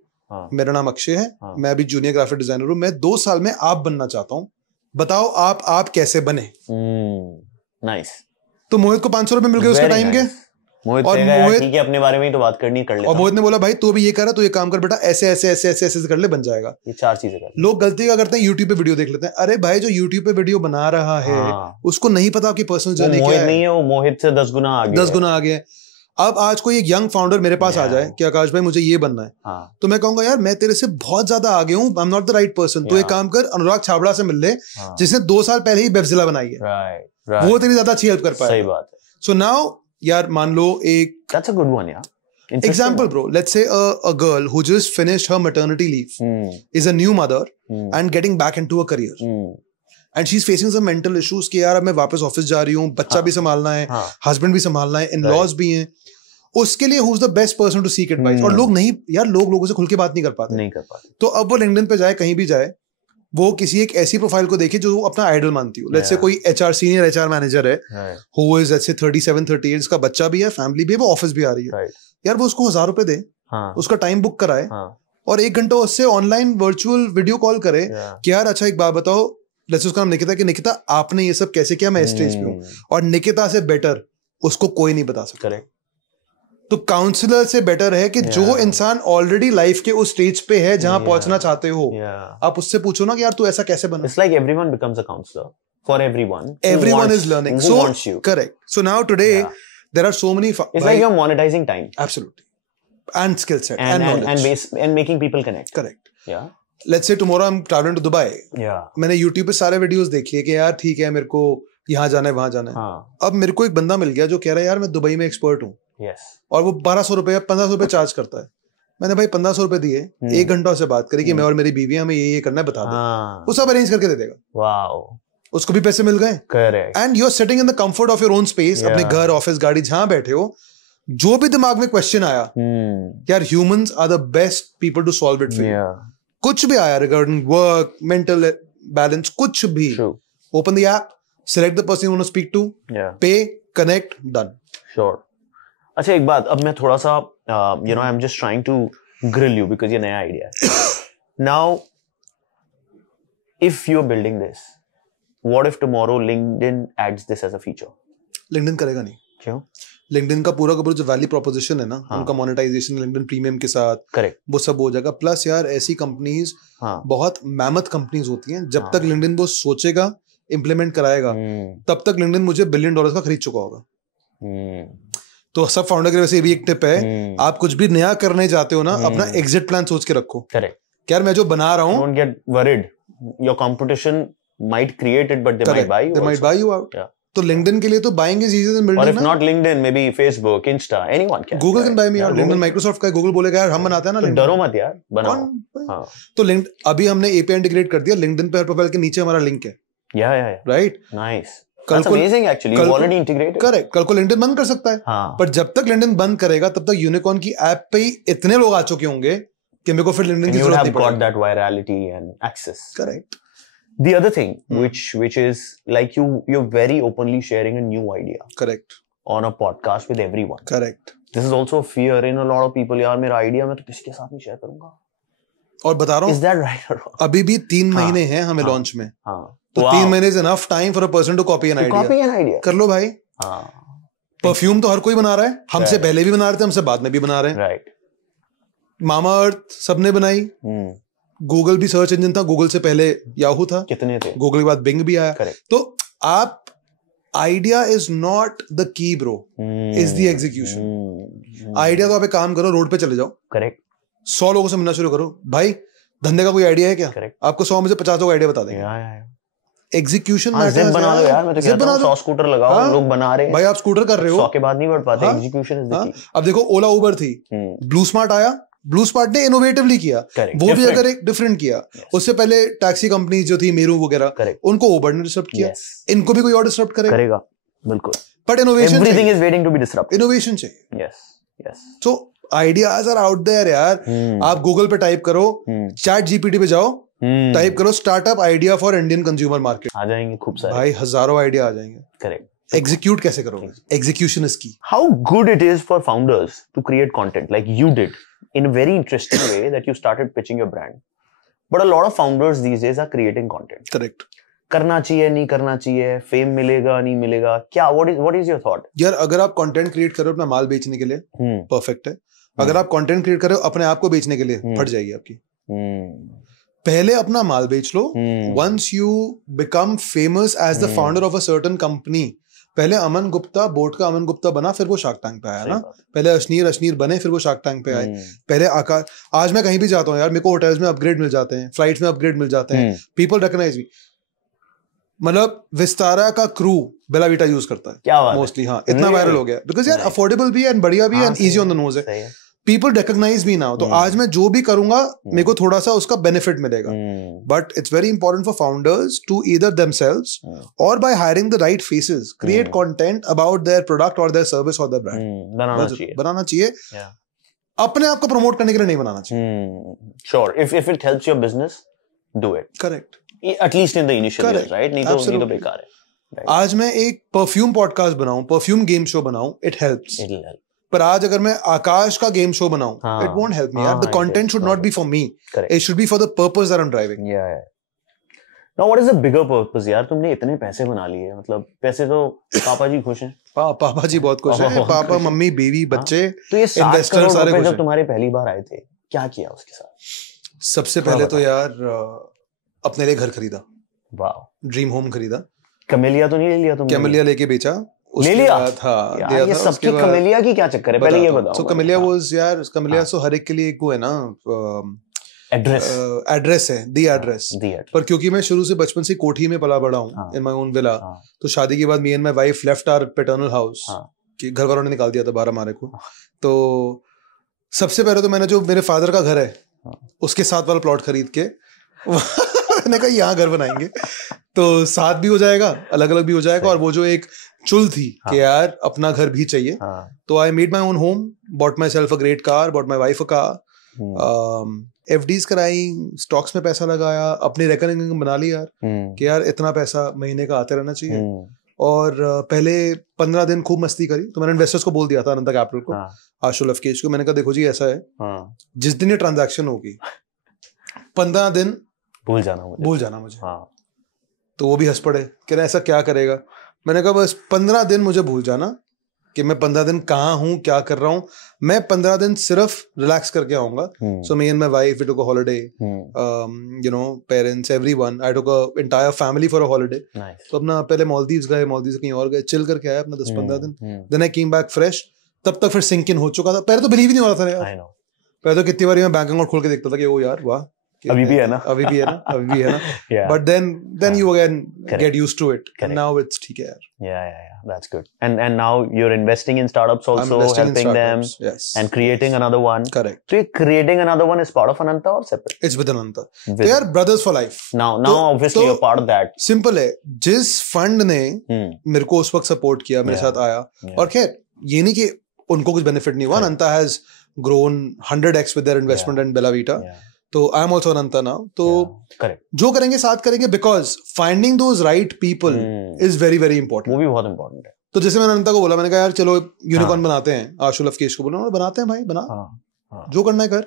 मेरा नाम अक्षय है, मैं अभी जूनियर ग्राफिक डिजाइनर हूँ, मैं 2 साल में आप बनना चाहता हूँ, बताओ आप कैसे बने। नाइस। तो मोहित को 500 रुपए मिल गए उसके टाइम के। मोहित ठीक है, अपने बारे में ही तो बात करनी, कर लेता और मोहित ने बोला भाई तू अभी ये कर रहा, तू ये काम कर बेटा, ऐसे ऐसे ऐसे ऐसे ऐसे कर ले, बन जाएगा। ये 4 चीजें कर। लोग गलती क्या करते हैं, यूट्यूब पे वीडियो देख लेते हैं। अरे भाई जो यूट्यूब पे वीडियो बना रहा है उसको नहीं पता कि पर्सनल जर्नी क्या है। नहीं है, वो मोहित से 10 गुना आगे, 10 गुना आगे। अब आज कोई एक यंग फाउंडर मेरे पास आ जाए कि आकाश भाई मुझे ये बनना है, तो मैं कहूंगा यार मैं तेरे से बहुत ज्यादा आगे हूँ, I am not the right person. तो एक काम कर, अनुराग छाबड़ा से मिल ले, जिसने 2 साल पहले ही वेबजिला बनाई है, वो तेरी ज्यादा अच्छी हेल्प कर पाएगा। सही बात है। सो नाउ यार मान लो एक, that's a good one, yeah. Example, bro. Let's say a girl who just finished her maternity leave is a new mother and getting back into a career. And she's facing some mental issues कि यार अब मैं वापस ऑफिस जा रही हूँ, बच्चा भी संभालना है, हस्बैंड भी संभालना है, इन-लॉज भी हैं। उसके लिए who's the best person to seek advice? और लोग नहीं यार, लोगों से खुल के बात नहीं कर पाते। तो अब वो लिंक्डइन पे जाए, कहीं भी जाए, वो किसी एक ऐसी प्रोफाइल को देखे जो अपना आइडल मानती हो। लेट्स से कोई एचआर, सीनियर एचआर मैनेजर है, who is let's say 37-38, इसका बच्चा भी है, फैमिली भी है, वो ऑफिस भी आ रही है, यार वो उसको 1000 रुपए दे, उसका टाइम बुक कराए, और 1 घंटा उससे ऑनलाइन वर्चुअल वीडियो कॉल करे कि यार अच्छा एक बात बताओ, लेट्स उसका नाम निकिता, कि निकिता आपने ये सब कैसे किया, मैं इस स्टेज पे हूँ, और निकिता से बेटर उसको कोई नहीं बता सकता। तो काउंसलर से बेटर है कि जो इंसान ऑलरेडी लाइफ के उस स्टेज पे है जहां पहुंचना चाहते हो, आप उससे पूछो ना कि यार तू ऐसा कैसे बना। It's like everyone becomes a counselor for everyone. Everyone is learning. Who wants you? Correct. So now today there are so many. It's like you're monetizing time. Absolutely. And skill set and knowledge and making people connect. Correct. Yeah. Let's say tomorrow I'm traveling to Dubai. Yeah. मैंने YouTube पे सारे वीडियोस देख लिए कि यार ठीक है मेरे को यहाँ जाना है, वहां जाना है। अब मेरे को एक बंदा मिल गया जो कह रहा है यार मैं दुबई में एक्सपर्ट हूँ, और वो 1200 रुपए 1500 रुपए चार्ज करता है। मैंने भाई 1500 रुपए दिए, 1 घंटा उससे बात करी कि मैं और मेरी बीवी हमें ये करना है, बता दे, वो सब अरेंज करके दे देगा। वाओ, उसको भी पैसे मिल गए। Correct. And you are sitting in the comfort of your own space, अपने घर, ऑफिस, गाड़ी, जहां बैठे हो, जो भी दिमाग में क्वेश्चन आया, यार humans are the best people to solve it for you. कुछ भी आया रिगार्डिंग वर्क, मेंटल बैलेंस, कुछ भी, open the app, select the person you want to speak to, pay, connect, done. Sure. अच्छा एक बात, अब मैं थोड़ा सा you know I'm just trying to grill you because ये नया आइडिया है। Now if you're building this, what if tomorrow LinkedIn adds this as a feature? LinkedIn करेगा नहीं। क्यों? LinkedIn का पूरा जो वैल्यू प्रोपोजिशन है ना, उनका मोनेटाइजेशन LinkedIn प्रीमियम के साथ, करेक्ट, वो सब हो जाएगा। प्लस यार ऐसी कंपनीज बहुत मैमथ कंपनीज होती हैं, जब तक LinkedIn वो सोचेगा, इम्प्लीमेंट कराएगा, तब तक LinkedIn मुझे $1 बिलियन का खरीद चुका होगा। तो सब फाउंडर के वैसे ये भी एक टिप है, आप कुछ भी नया करने जाते हो ना, अपना एग्जिट प्लान सोच के रखो। करेक्ट। यार मैं जो बना रहा हूँ, don't get worried, your competition might create it, but they might buy you. They might buy you out. Yeah. तो LinkedIn के लिए तो buying is easier than building. Or if not LinkedIn, maybe Facebook, Insta, anyone can. Google can buy me out. LinkedIn Microsoft का, Google बोलेगा यार हम बनाते हैं ना LinkedIn. डरो मत यार, बनाओ। हाँ। तो अभी हमने API इंटीग्रेट कर दिया, LinkedIn पे प्रोफाइल के नीचे हमारा लिंक है। Yeah. Right? Nice. That's amazing actually. You already integrated. Correct. कल को LinkedIn बंद कर सकता है। हाँ। पर जब तक LinkedIn बंद करेगा, तब तक यूनिकॉर्न की ऐप पे ही इतने लोग आ चुके होंगे कि मेरे को फिर LinkedIn की जरूरत नहीं पड़ेगी। You have got that virality and access. Correct. The other thing, which is like you're very openly sharing a new idea. Correct. On a podcast with everyone. Correct. This is also a fear in a lot of people. यार मेरा idea मैं तो किसी के साथ नहीं share करूँगा। और बता रहा हूँ, Is that right or wrong? अभी भी 3 महीने हैं हमें लॉन्च में। हाँ। तो 3 महीने is enough time for a person to copy an idea. Copy an idea. कर लो भाई। हाँ। परफ्यूम तो हर कोई बना रहा है, हमसे पहले भी बना रहे थे, हमसे बाद में भी बना रहे हैं। Right. मामा अर्थ सबने बनाई। गूगल भी सर्च इंजन था, गूगल से पहले याहू था, कितने थे, गूगल के बाद बिंग भी आया। Correct. तो आप idea is not the key bro, is the execution. Idea तो आप एक काम करो, रोड पे चले जाओ, करेक्ट, 100 लोगों से मिलना शुरू करो, भाई धंधे का कोई आइडिया है क्या? Correct. आपको 100 में से 50 लोग आइडिया बता देंगे। Execution matters. बना लो यार, मैं तो कहता हूं 100 स्कूटर लगाओ, लोग बना रहे हैं भाई, आप स्कूटर कर रहे हो, 100 के बाद नहीं बढ़ पाते, एग्जीक्यूशन इज द की। अब देखो ओला उबर थी, ब्लू स्मार्ट आया, ब्लू स्मार्ट ने इनोवेटिवली किया, वो भी अगर एक डिफरेंट किया। उससे पहले टैक्सी कंपनी जो थी मेरू वगैरह, उनको उबर ने डिस्टर्ब किया, इनको भी कोई और डिस्टर्ब करेगा, बिल्कुल। But innovation, everything is waiting to be disturb, innovation चाहिए। Yes. So ideas are out there यार। आप गूगल पे टाइप करो, चैट जीपीटी पे जाओ, टाइप करो startup idea for Indian consumer market, आ जाएंगे खूब सारे भाई, हजारों आइडिया आ जाएंगे। करेक्ट। एग्जीक्यूट कैसे करोगे? एग्जीक्यूशन इज की। How good it is for founders to create content like you did in a very interesting way that you started pitching your brand, but a lot of founders these days are creating content. Correct. करना चाहिए, नहीं करना चाहिए, फेम मिलेगा, नहीं मिलेगा, क्या? what is your thought? यार अगर आप कंटेंट क्रिएट कर रहे हो अपना माल बेचने के लिए, परफेक्ट है। अगर आप कंटेंट क्रिएट कर रहे हो अपने आप को बेचने के लिए, फट जाएगी आपकी। पहले अपना माल बेच लो। once you become famous as the founder of a certain company, पहले अमन गुप्ता, बोट का अमन गुप्ता बना, फिर वो शार्क टैंक पे आया ना। पहले अशनीर बने, फिर वो शार्क टैंक पे आए। पहले आकाश, आज मैं कहीं भी जाता हूँ यार, मेरे को होटल्स में अपग्रेड मिल जाते हैं, फ्लाइट्स में अपग्रेड मिल जाते हैं, पीपल रिकॉग्नाइज मी। मतलब विस्तारा का क्रू बेला वीटा यूज करता है, क्या मोस्टली। हाँ, इतना वायरल हो गया बिकॉज यार अफोर्डेबल भी है एंड बढ़िया भी है and easy on the nose है। People recognise me now. तो आज मैं जो भी करूंगा मेरे को थोड़ा सा उसका बेनिफिट मिलेगा। But it's very important for founders to either themselves और by hiring the right faces create content about their product और देयर सर्विस और देयर ब्रांड। बनाना चाहिए। अपने आप को प्रमोट करने के लिए नहीं बनाना चाहिए। Sure, if it helps your business, do it. Correct, at least in the initial days, right? नहीं तो बेकार है। आज मैं एक परफ्यूम पॉडकास्ट बनाऊं, परफ्यूम गेम शो बनाऊं, इट हेल्प्स। पर आज अगर मैं आकाश का गेम शो बनाऊं, इट वोंट हेल्प मी यार। The content should not be for me, it should be for the purpose that I am driving. Now what is the bigger purpose यार? तुमने इतने पैसे बना लिए, मतलब पैसे तो पापा जी खुश हैं। पापा जी बहुत खुश हैं, पापा मम्मी बीवी बच्चे। तो ये 60 करोड़ रुपए जब तुम्हारे पहली बार आए थे, क्या किया उसके साथ? सबसे पहले तो यार अपने लिए घर खरीदा। वाह, ड्रीम होम खरीदा। कैमेलिया तो नहीं ले लिया तुमने? कैमेलिया लेके बेचा, ले लिया था, दिया ये था। सबकी कैमेलिया की क्या चक्कर है, पहले ये बताओ। सो कैमेलिया वाज यार, कैमेलिया सो हर एक के लिए एक वो है ना, एड्रेस है, दी एड्रेस। पर क्योंकि मैं शुरू से बचपन से कोठी में पला बड़ा हूँ, इन माय ओन विला, तो शादी के बाद me and my wife left our paternal house, कि घर वालों ने निकाल दिया था 12 मारे को। तो सबसे पहले तो मैंने जो मेरे फादर का घर है उसके साथ वाला प्लॉट खरीद के मैंने कहा यहाँ घर बनाएंगे, तो साथ भी हो जाएगा, अलग अलग भी हो जाएगा। और वो जो एक चुल थी कि यार अपना घर भी चाहिए, तो I made my own home, bought my self a great car, bought my wife a car, FDs कराई, स्टॉक्स में पैसा लगाया, अपनी रेकनिंग बना ली यार कि यार इतना पैसा महीने का आते रहना चाहिए। और पहले 15 दिन खूब मस्ती करी। तो मैंने इन्वेस्टर्स को बोल दिया था, अनंता कैपिटल को, आशुल अफकेश को, मैंने कहा देखो जी ऐसा है, जिस दिन ये ट्रांजैक्शन होगी 15 दिन भूल जाना मुझे। तो वो भी हंस पड़े, कह रहे ऐसा क्या करेगा? मैंने कहा बस 15 दिन मुझे भूल जाना कि मैं 15 दिन कहाँ हूँ, क्या कर रहा हूँ। मैं 15 दिन सिर्फ रिलैक्स करके आऊंगा। So me and my wife we took a holiday, you know, parents, everyone, I took a entire family for a holiday. तो अपना पहले मालदीव्स गए, मालदीव्स कहीं और गए, चिल करके आया अपना 10-15 दिन। Then I came back fresh, तब तक फिर सिंक इन हो चुका था। पहले तो बिलीव ही नहीं हो रहा था यार, पहले तो कितनी बार मैं बैंक अकाउंट खोल के देखता था कि ओ यार वाह, अभी भी है ना, अभी भी है ना but then you again get used to it. And now it's ठीक है यार. Yeah, that's good. And now you're investing in startups also, helping them, yes, and creating another one. Correct. So creating another one is part of Ananta or separate? It's with Ananta. They are brothers for life. Now obviously you're part of that. Simple है, जिस फंड ने मेरे को उस वक्त सपोर्ट किया, मेरे साथ आया, और खैर ये नहीं कि उनको कुछ बेनिफिट नहीं हुआ. Ananta has grown 100x with their investment in Bella Vita. तो I am also Ananta now. तो जो करेंगे साथ करेंगे, because finding those right people is very very important. वो भी बहुत इंपॉर्टेंट है. तो जैसे मैंने अनंता को बोला, मैंने कहा यार चलो यूनिकॉर्न बनाते हैं. आशु लवकेश को बोला बनाते हैं भाई, बना जो करना है कर.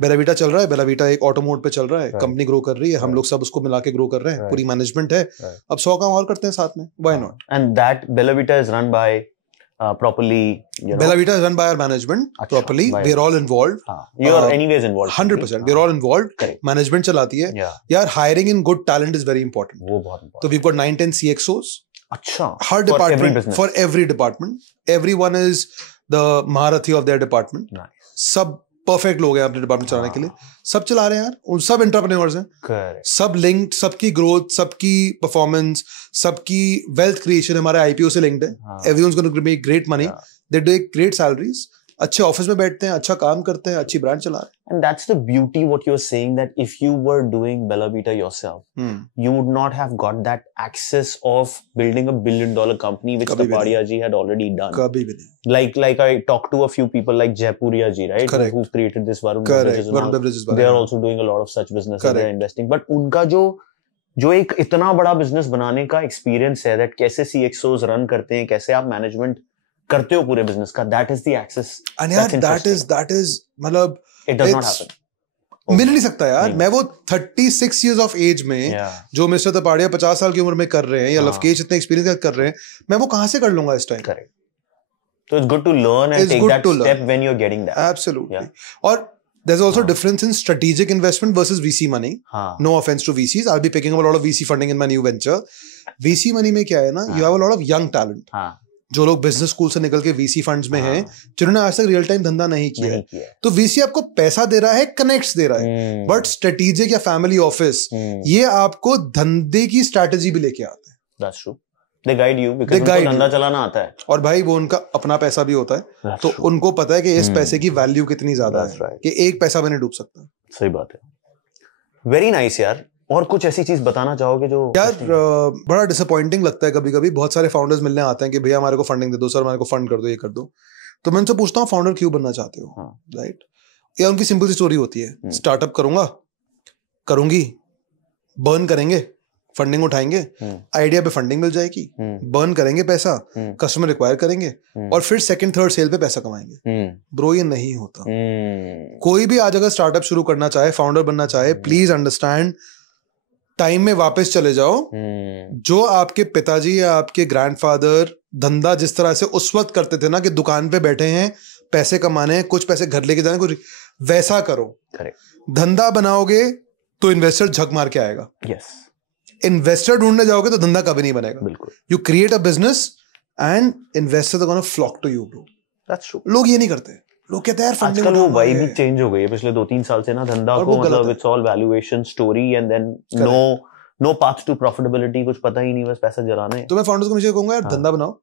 बेला वीटा चल रहा है, बेला वीटा एक ऑटो मोड पे चल रहा है, कंपनी ग्रो कर रही है, हम लोग सब उसको मिला के ग्रो कर रहे हैं, पूरी मैनेजमेंट है. अब 100 काम और करते हैं साथ में, why not. And that Bella Vita is run by properly, Bella Vita is run by our management properly. We are all involved. You are anyways involved. 100%. We are all involved. Management चलाती है. यार hiring in good talent is very important. वो बहुत important. So we've got 9-10 CXOs. अच्छा. Her department for every department. Everyone is the Maharathi of their department. Nice. सब परफेक्ट लोग हैं अपने डिपार्टमेंट चलाने के लिए. सब चला रहे हैं यार, उन सब एंटरप्रेन्योर्स हैं, सब लिंक्ड, सबकी ग्रोथ, सबकी परफॉर्मेंस, सबकी वेल्थ क्रिएशन हमारे आईपीओ से लिंक्ड है. Everyone's gonna to make great money, they do great salaries, अच्छे ऑफिस में बैठते हैं, अच्छा काम करते हैं, अच्छी ब्रांड चला रहे हैं. And that's the beauty what you're saying, that if you were doing Bella Vita yourself, you would not have got that access of building a $1 billion company, which Tapadia ji had already done. Kabhi bhi nahi. Like I talked to a few people like Jaipuria ji, right? Correct. Who've created this Varun Beverages. They are also doing a lot of such business. They're investing. But उनका जो एक इतना बड़ा business बनाने का experience है, that कैसे CXOs run करते हैं, कैसे आप management करते हो पूरे business का, that is the access. And yeah, that is मतलब it does not happen. मिल नहीं सकता यार. मैं वो 36 years of age में जो मिस्टर तपाड़िया 50 साल की उम्र में कर रहे हैं, या लवकेश इतने एक्सपीरियंस कर रहे हैं, मैं वो कहाँ से कर लूंगा इस time. Correct. So it's good to learn and take that step when you're getting that. Absolutely. और there's also difference in strategic investment versus VC money. No offense to VCs. I'll be picking up a lot of VC funding in my new venture. VC money में क्या है ना, you have a lot of young talent. जो लोग बिजनेस स्कूल से निकल के वीसी फंड्स में हैं, जिन्होंने आज तक रियल टाइम धंधा नहीं किया है, तो वीसी आपको पैसा दे रहा है, कनेक्ट्स दे रहा है. बट स्ट्रेटेजिक या फैमिली ऑफिस ये आपको धंधे की स्ट्रेटेजी भी लेके आते हैं. That's true. They guide you because उनको धंधा चलाना आता है. और भाई वो उनका अपना पैसा भी होता है, तो उनको पता है कि इस पैसे की वैल्यू कितनी ज्यादा है, कि एक पैसा भी नहीं डूब सकता. सही बात है. वेरी नाइस यार. और कुछ ऐसी चीज बताना चाहोगे जो यार बड़ा डिसअपॉइंटिंग लगता है कभी कभी. बहुत सारे फाउंडर्स मिलने आते हैं कि भैया हमारे को फंडिंग दे दो, सर हमारे को फंड कर दो, ये कर दो. तो मैं उनसे पूछता हूँ फाउंडर क्यों बनना चाहते हो, राइट? या उनकी सिंपल सी स्टोरी होती है, स्टार्टअप करूंगी, बर्न करेंगे, फंडिंग उठाएंगे, आइडिया पे फंडिंग मिल जाएगी, बर्न करेंगे पैसा, कस्टमर रिक्वायर करेंगे, और फिर सेकंड थर्ड सेल पे पैसा कमाएंगे. ब्रो ये नहीं होता. कोई भी आज अगर स्टार्टअप शुरू करना चाहे, फाउंडर बनना चाहे, प्लीज अंडरस्टैंड, टाइम में वापस चले जाओ. जो आपके पिताजी या आपके ग्रैंडफादर धंधा जिस तरह से उस वक्त करते थे ना, कि दुकान पे बैठे हैं, पैसे कमाने हैं, कुछ पैसे घर लेके जाने, कुछ वैसा करो. धंधा बनाओगे तो इन्वेस्टर झक मार के आएगा. इन्वेस्टर ढूंढने जाओगे तो धंधा कभी नहीं बनेगा. You create a business and investors are gonna flock to you bro. That's true. लोग ये नहीं करते. लोग कहते हैं यार फंडिंग. आजकल वो वाइब भी चेंज हो गई है पिछले 2-3 साल से ना, धंधा को मतलब it's all valuation story and then no path to profitability. कुछ पता ही नहीं, बस पैसा जलाना है. तो मैं फाउंडर्स को मुझे कहूंगा यार धंधा बनाओ.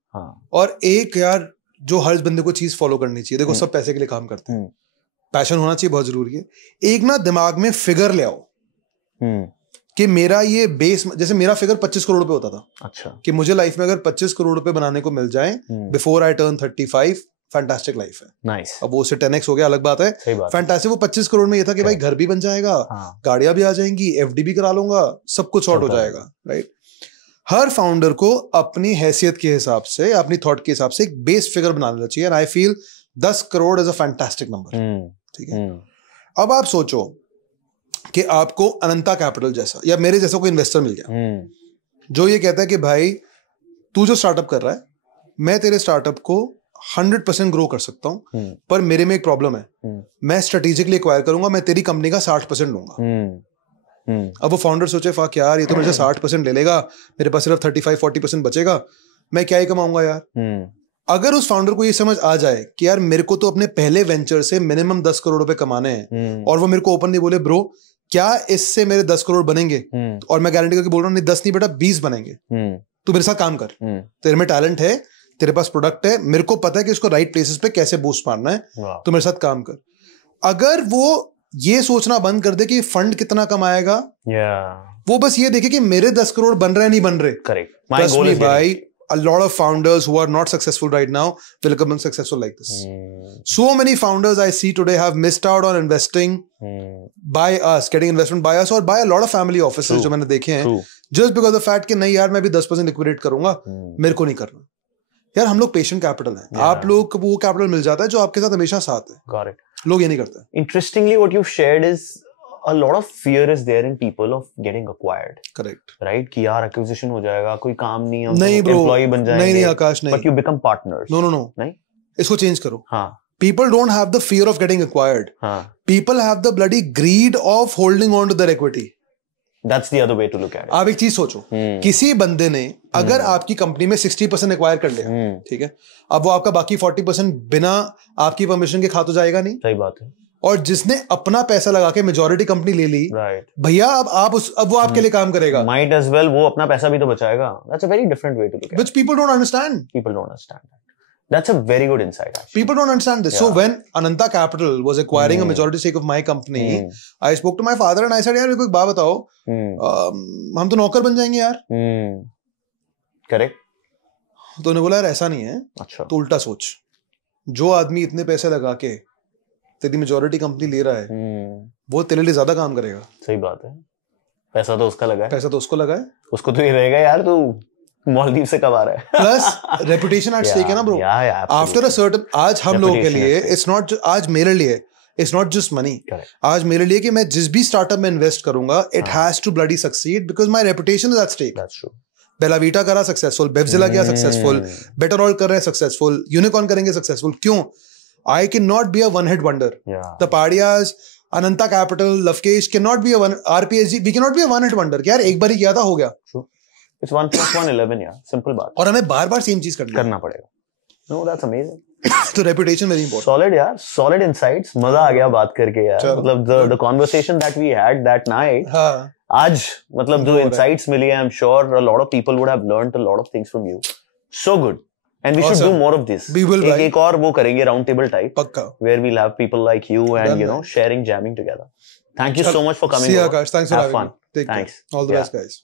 और एक यार जो हर बंदे को चीज फॉलो करनी चाहिए. देखो सब पैसे के लिए काम करते हैं, पैशन होना चाहिए, बहुत जरूरी है. एक ना दिमाग में फिगर ले आओ कि मेरा ये बेस, जैसे मेरा फिगर 25 करोड़ रुपए होता था. अच्छा. कि मुझे लाइफ में अगर 25 करोड़ रुपए बनाने को मिल जाए before I turn 35, fantastic life है. नाइस. अब वो उससे 10x हो गया, अलग बात है. फैंटास्टिक. वो 25 करोड़ में ये था कि भाई घर भी बन जाएगा, गाड़ियां भी आ जाएंगी, एफडी भी करा लूंगा, सब कुछ शॉर्ट हो जाएगा, राइट? हर फाउंडर को अपनी हैसियत के हिसाब से, अपनी थॉट के हिसाब से एक बेस फिगर बना लेना चाहिए. And I feel 10 crore is a fantastic number. ठीक है. अब आप सोचो कि आपको अनंता कैपिटल जैसा या मेरे जैसा कोई इन्वेस्टर मिल गया जो ये कहता है कि भाई तू जो स्टार्टअप कर रहा है, मैं तेरे स्टार्टअप को 100% ग्रो कर सकता हूं, पर मेरे में एक प्रॉब्लम है. मैं स्ट्रेटेजिकली एक्वायर करूंगा, मैं तेरी कंपनी का 60% लूंगा. अब वो फाउंडर सोचे फक यार ये तो मेरे से 60% ले लेगा, मेरे पास सिर्फ 35-40% बचेगा, मैं क्या ही कमाऊंगा यार. अगर उस फाउंडर को ये समझ आ जाए कि यार मेरे को तो अपने पहले वेंचर से मिनिमम 10 करोड़ रुपए कमाने हैं, और वो मेरे को ओपनली बोले ब्रो क्या इससे मेरे 10 करोड़ बनेंगे, और मैं गारंटी करके बोल रहा हूँ नहीं 10 नहीं बेटा 20 बनेंगे, तू मेरे साथ काम कर, तेरे में टैलेंट है, तेरे पास प्रोडक्ट है, मेरे को पता है कि उसको राइट प्लेसेस पे कैसे बूस्ट मारना है, तो मेरे साथ काम कर। अगर वो ये सोचना बंद कर दे कि फंड कितना कमाएगा, वो बस ये देखे कि मेरे 10 करोड़ बन रहे हैं नहीं बन रहे। करेक्ट, ट्रस्ट मी भाई, a lot of founders who are not successful right now will become successful like this. So many founders I see today have missed out on investing by us, getting investment by us, or by a lot of family offices जो मैंने देखे हैं, just because of the fact कि नहीं यार मैं भी 10% liquidate करूंगा, मेरे को नहीं करना। यार हम लोग पेशेंट कैपिटल हैं, आप लोग को वो कैपिटल मिल जाता है जो आपके साथ हमेशा साथ है। लोग ये नहीं करते। Interestingly, what you've shared is a lot of fear is there in people of getting acquired. Correct. Right? कि यार acquisition हो जाएगा, कोई काम नहीं, हम नहीं bro, employee बन जाएंगे। नहीं आकाश नहीं। But you become partners. No. नहीं? इसको change करो। हाँ। People don't have the fear of getting acquired. हाँ। People have the bloody greed of holding on to their equity. That's the other way to look at it. आप एक चीज सोचो, किसी बंदे ने अगर आपकी कंपनी में 60% एक्वायर कर लिया, ठीक है, अब वो आपका बाकी 40% बिना आपकी परमिशन के खा तो जाएगा नहीं। सही बात है। और जिसने अपना पैसा लगा के मेजॉरिटी कंपनी ले ली, भैया अब वो आपके लिए काम करेगा। Might as well वो अपना पैसा भी तो बचाएगा। That's a very different way to look at it. Which people don't understand. People don't understand that. That's a very good insight. Actually. People don't understand this. Yeah. So when Ananta Capital was acquiring a majority stake of my company, I spoke to my father and I said, यार मेरे को एक बात बताओ, हम तो नौकर बन जाएंगे यार। Correct. तो उन्होंने बोला यार ऐसा नहीं है, अच्छा, तो उल्टा सोच, जो आदमी इतने पैसे लगा के तेरी मेजॉरिटी कंपनी ले रहा है, वो तेरे लिए ज्यादा काम करेगा। सही बात है, पैसा तो उसका लगा है, पैसा तो उसको लगा है, उसको तो ये रहेगा यार तू मालदीव से कमा रहा है। प्लस रेपुटेशन एट स्टेक है ना ब्रो। आफ्टर अ सर्टेन, आज हम लोगों के लिए इट्स नॉट, आज मेरे लिए इट्स नॉट जस्ट मनी, आज मेरे लिए कि मैं जिस भी स्टार्टअप में इन्वेस्ट करूंगा, it has to bloody succeed because my reputation is at stake. That's true. Bella Vita करा सक्सेसफुल, बेवजिला किया सक्सेसफुल, बेटर ऑल कर रहे हैं सक्सेसफुल, यूनिकॉर्न करेंगे सक्सेसफुल। क्यों? I cannot be a one-hit wonder. The Padias, Ananta Capital, Lavkesh cannot be a one. RPSG, we cannot be a one-hit wonder. यार एक बार ही किया था, हो गया। It's 1 + 1 11 यार, simple बात। और हमें बार-बार सेम चीज करना पड़ेगा। No, that's amazing. तो reputation very important. Solid यार, solid insights, मजा आ गया बात करके यार। मतलब the conversation that we had that night, आज मतलब जो insights मिली है, I'm sure a lot of people would have learned a lot of things from you. So good. And we should do more of this. We will. एक और वो करेंगे round table type. पक्का. Where we'll have people like you and you know sharing, jamming together. Thank you so much for coming. See you, Akash. Thanks for having me. Thanks. All the best, guys.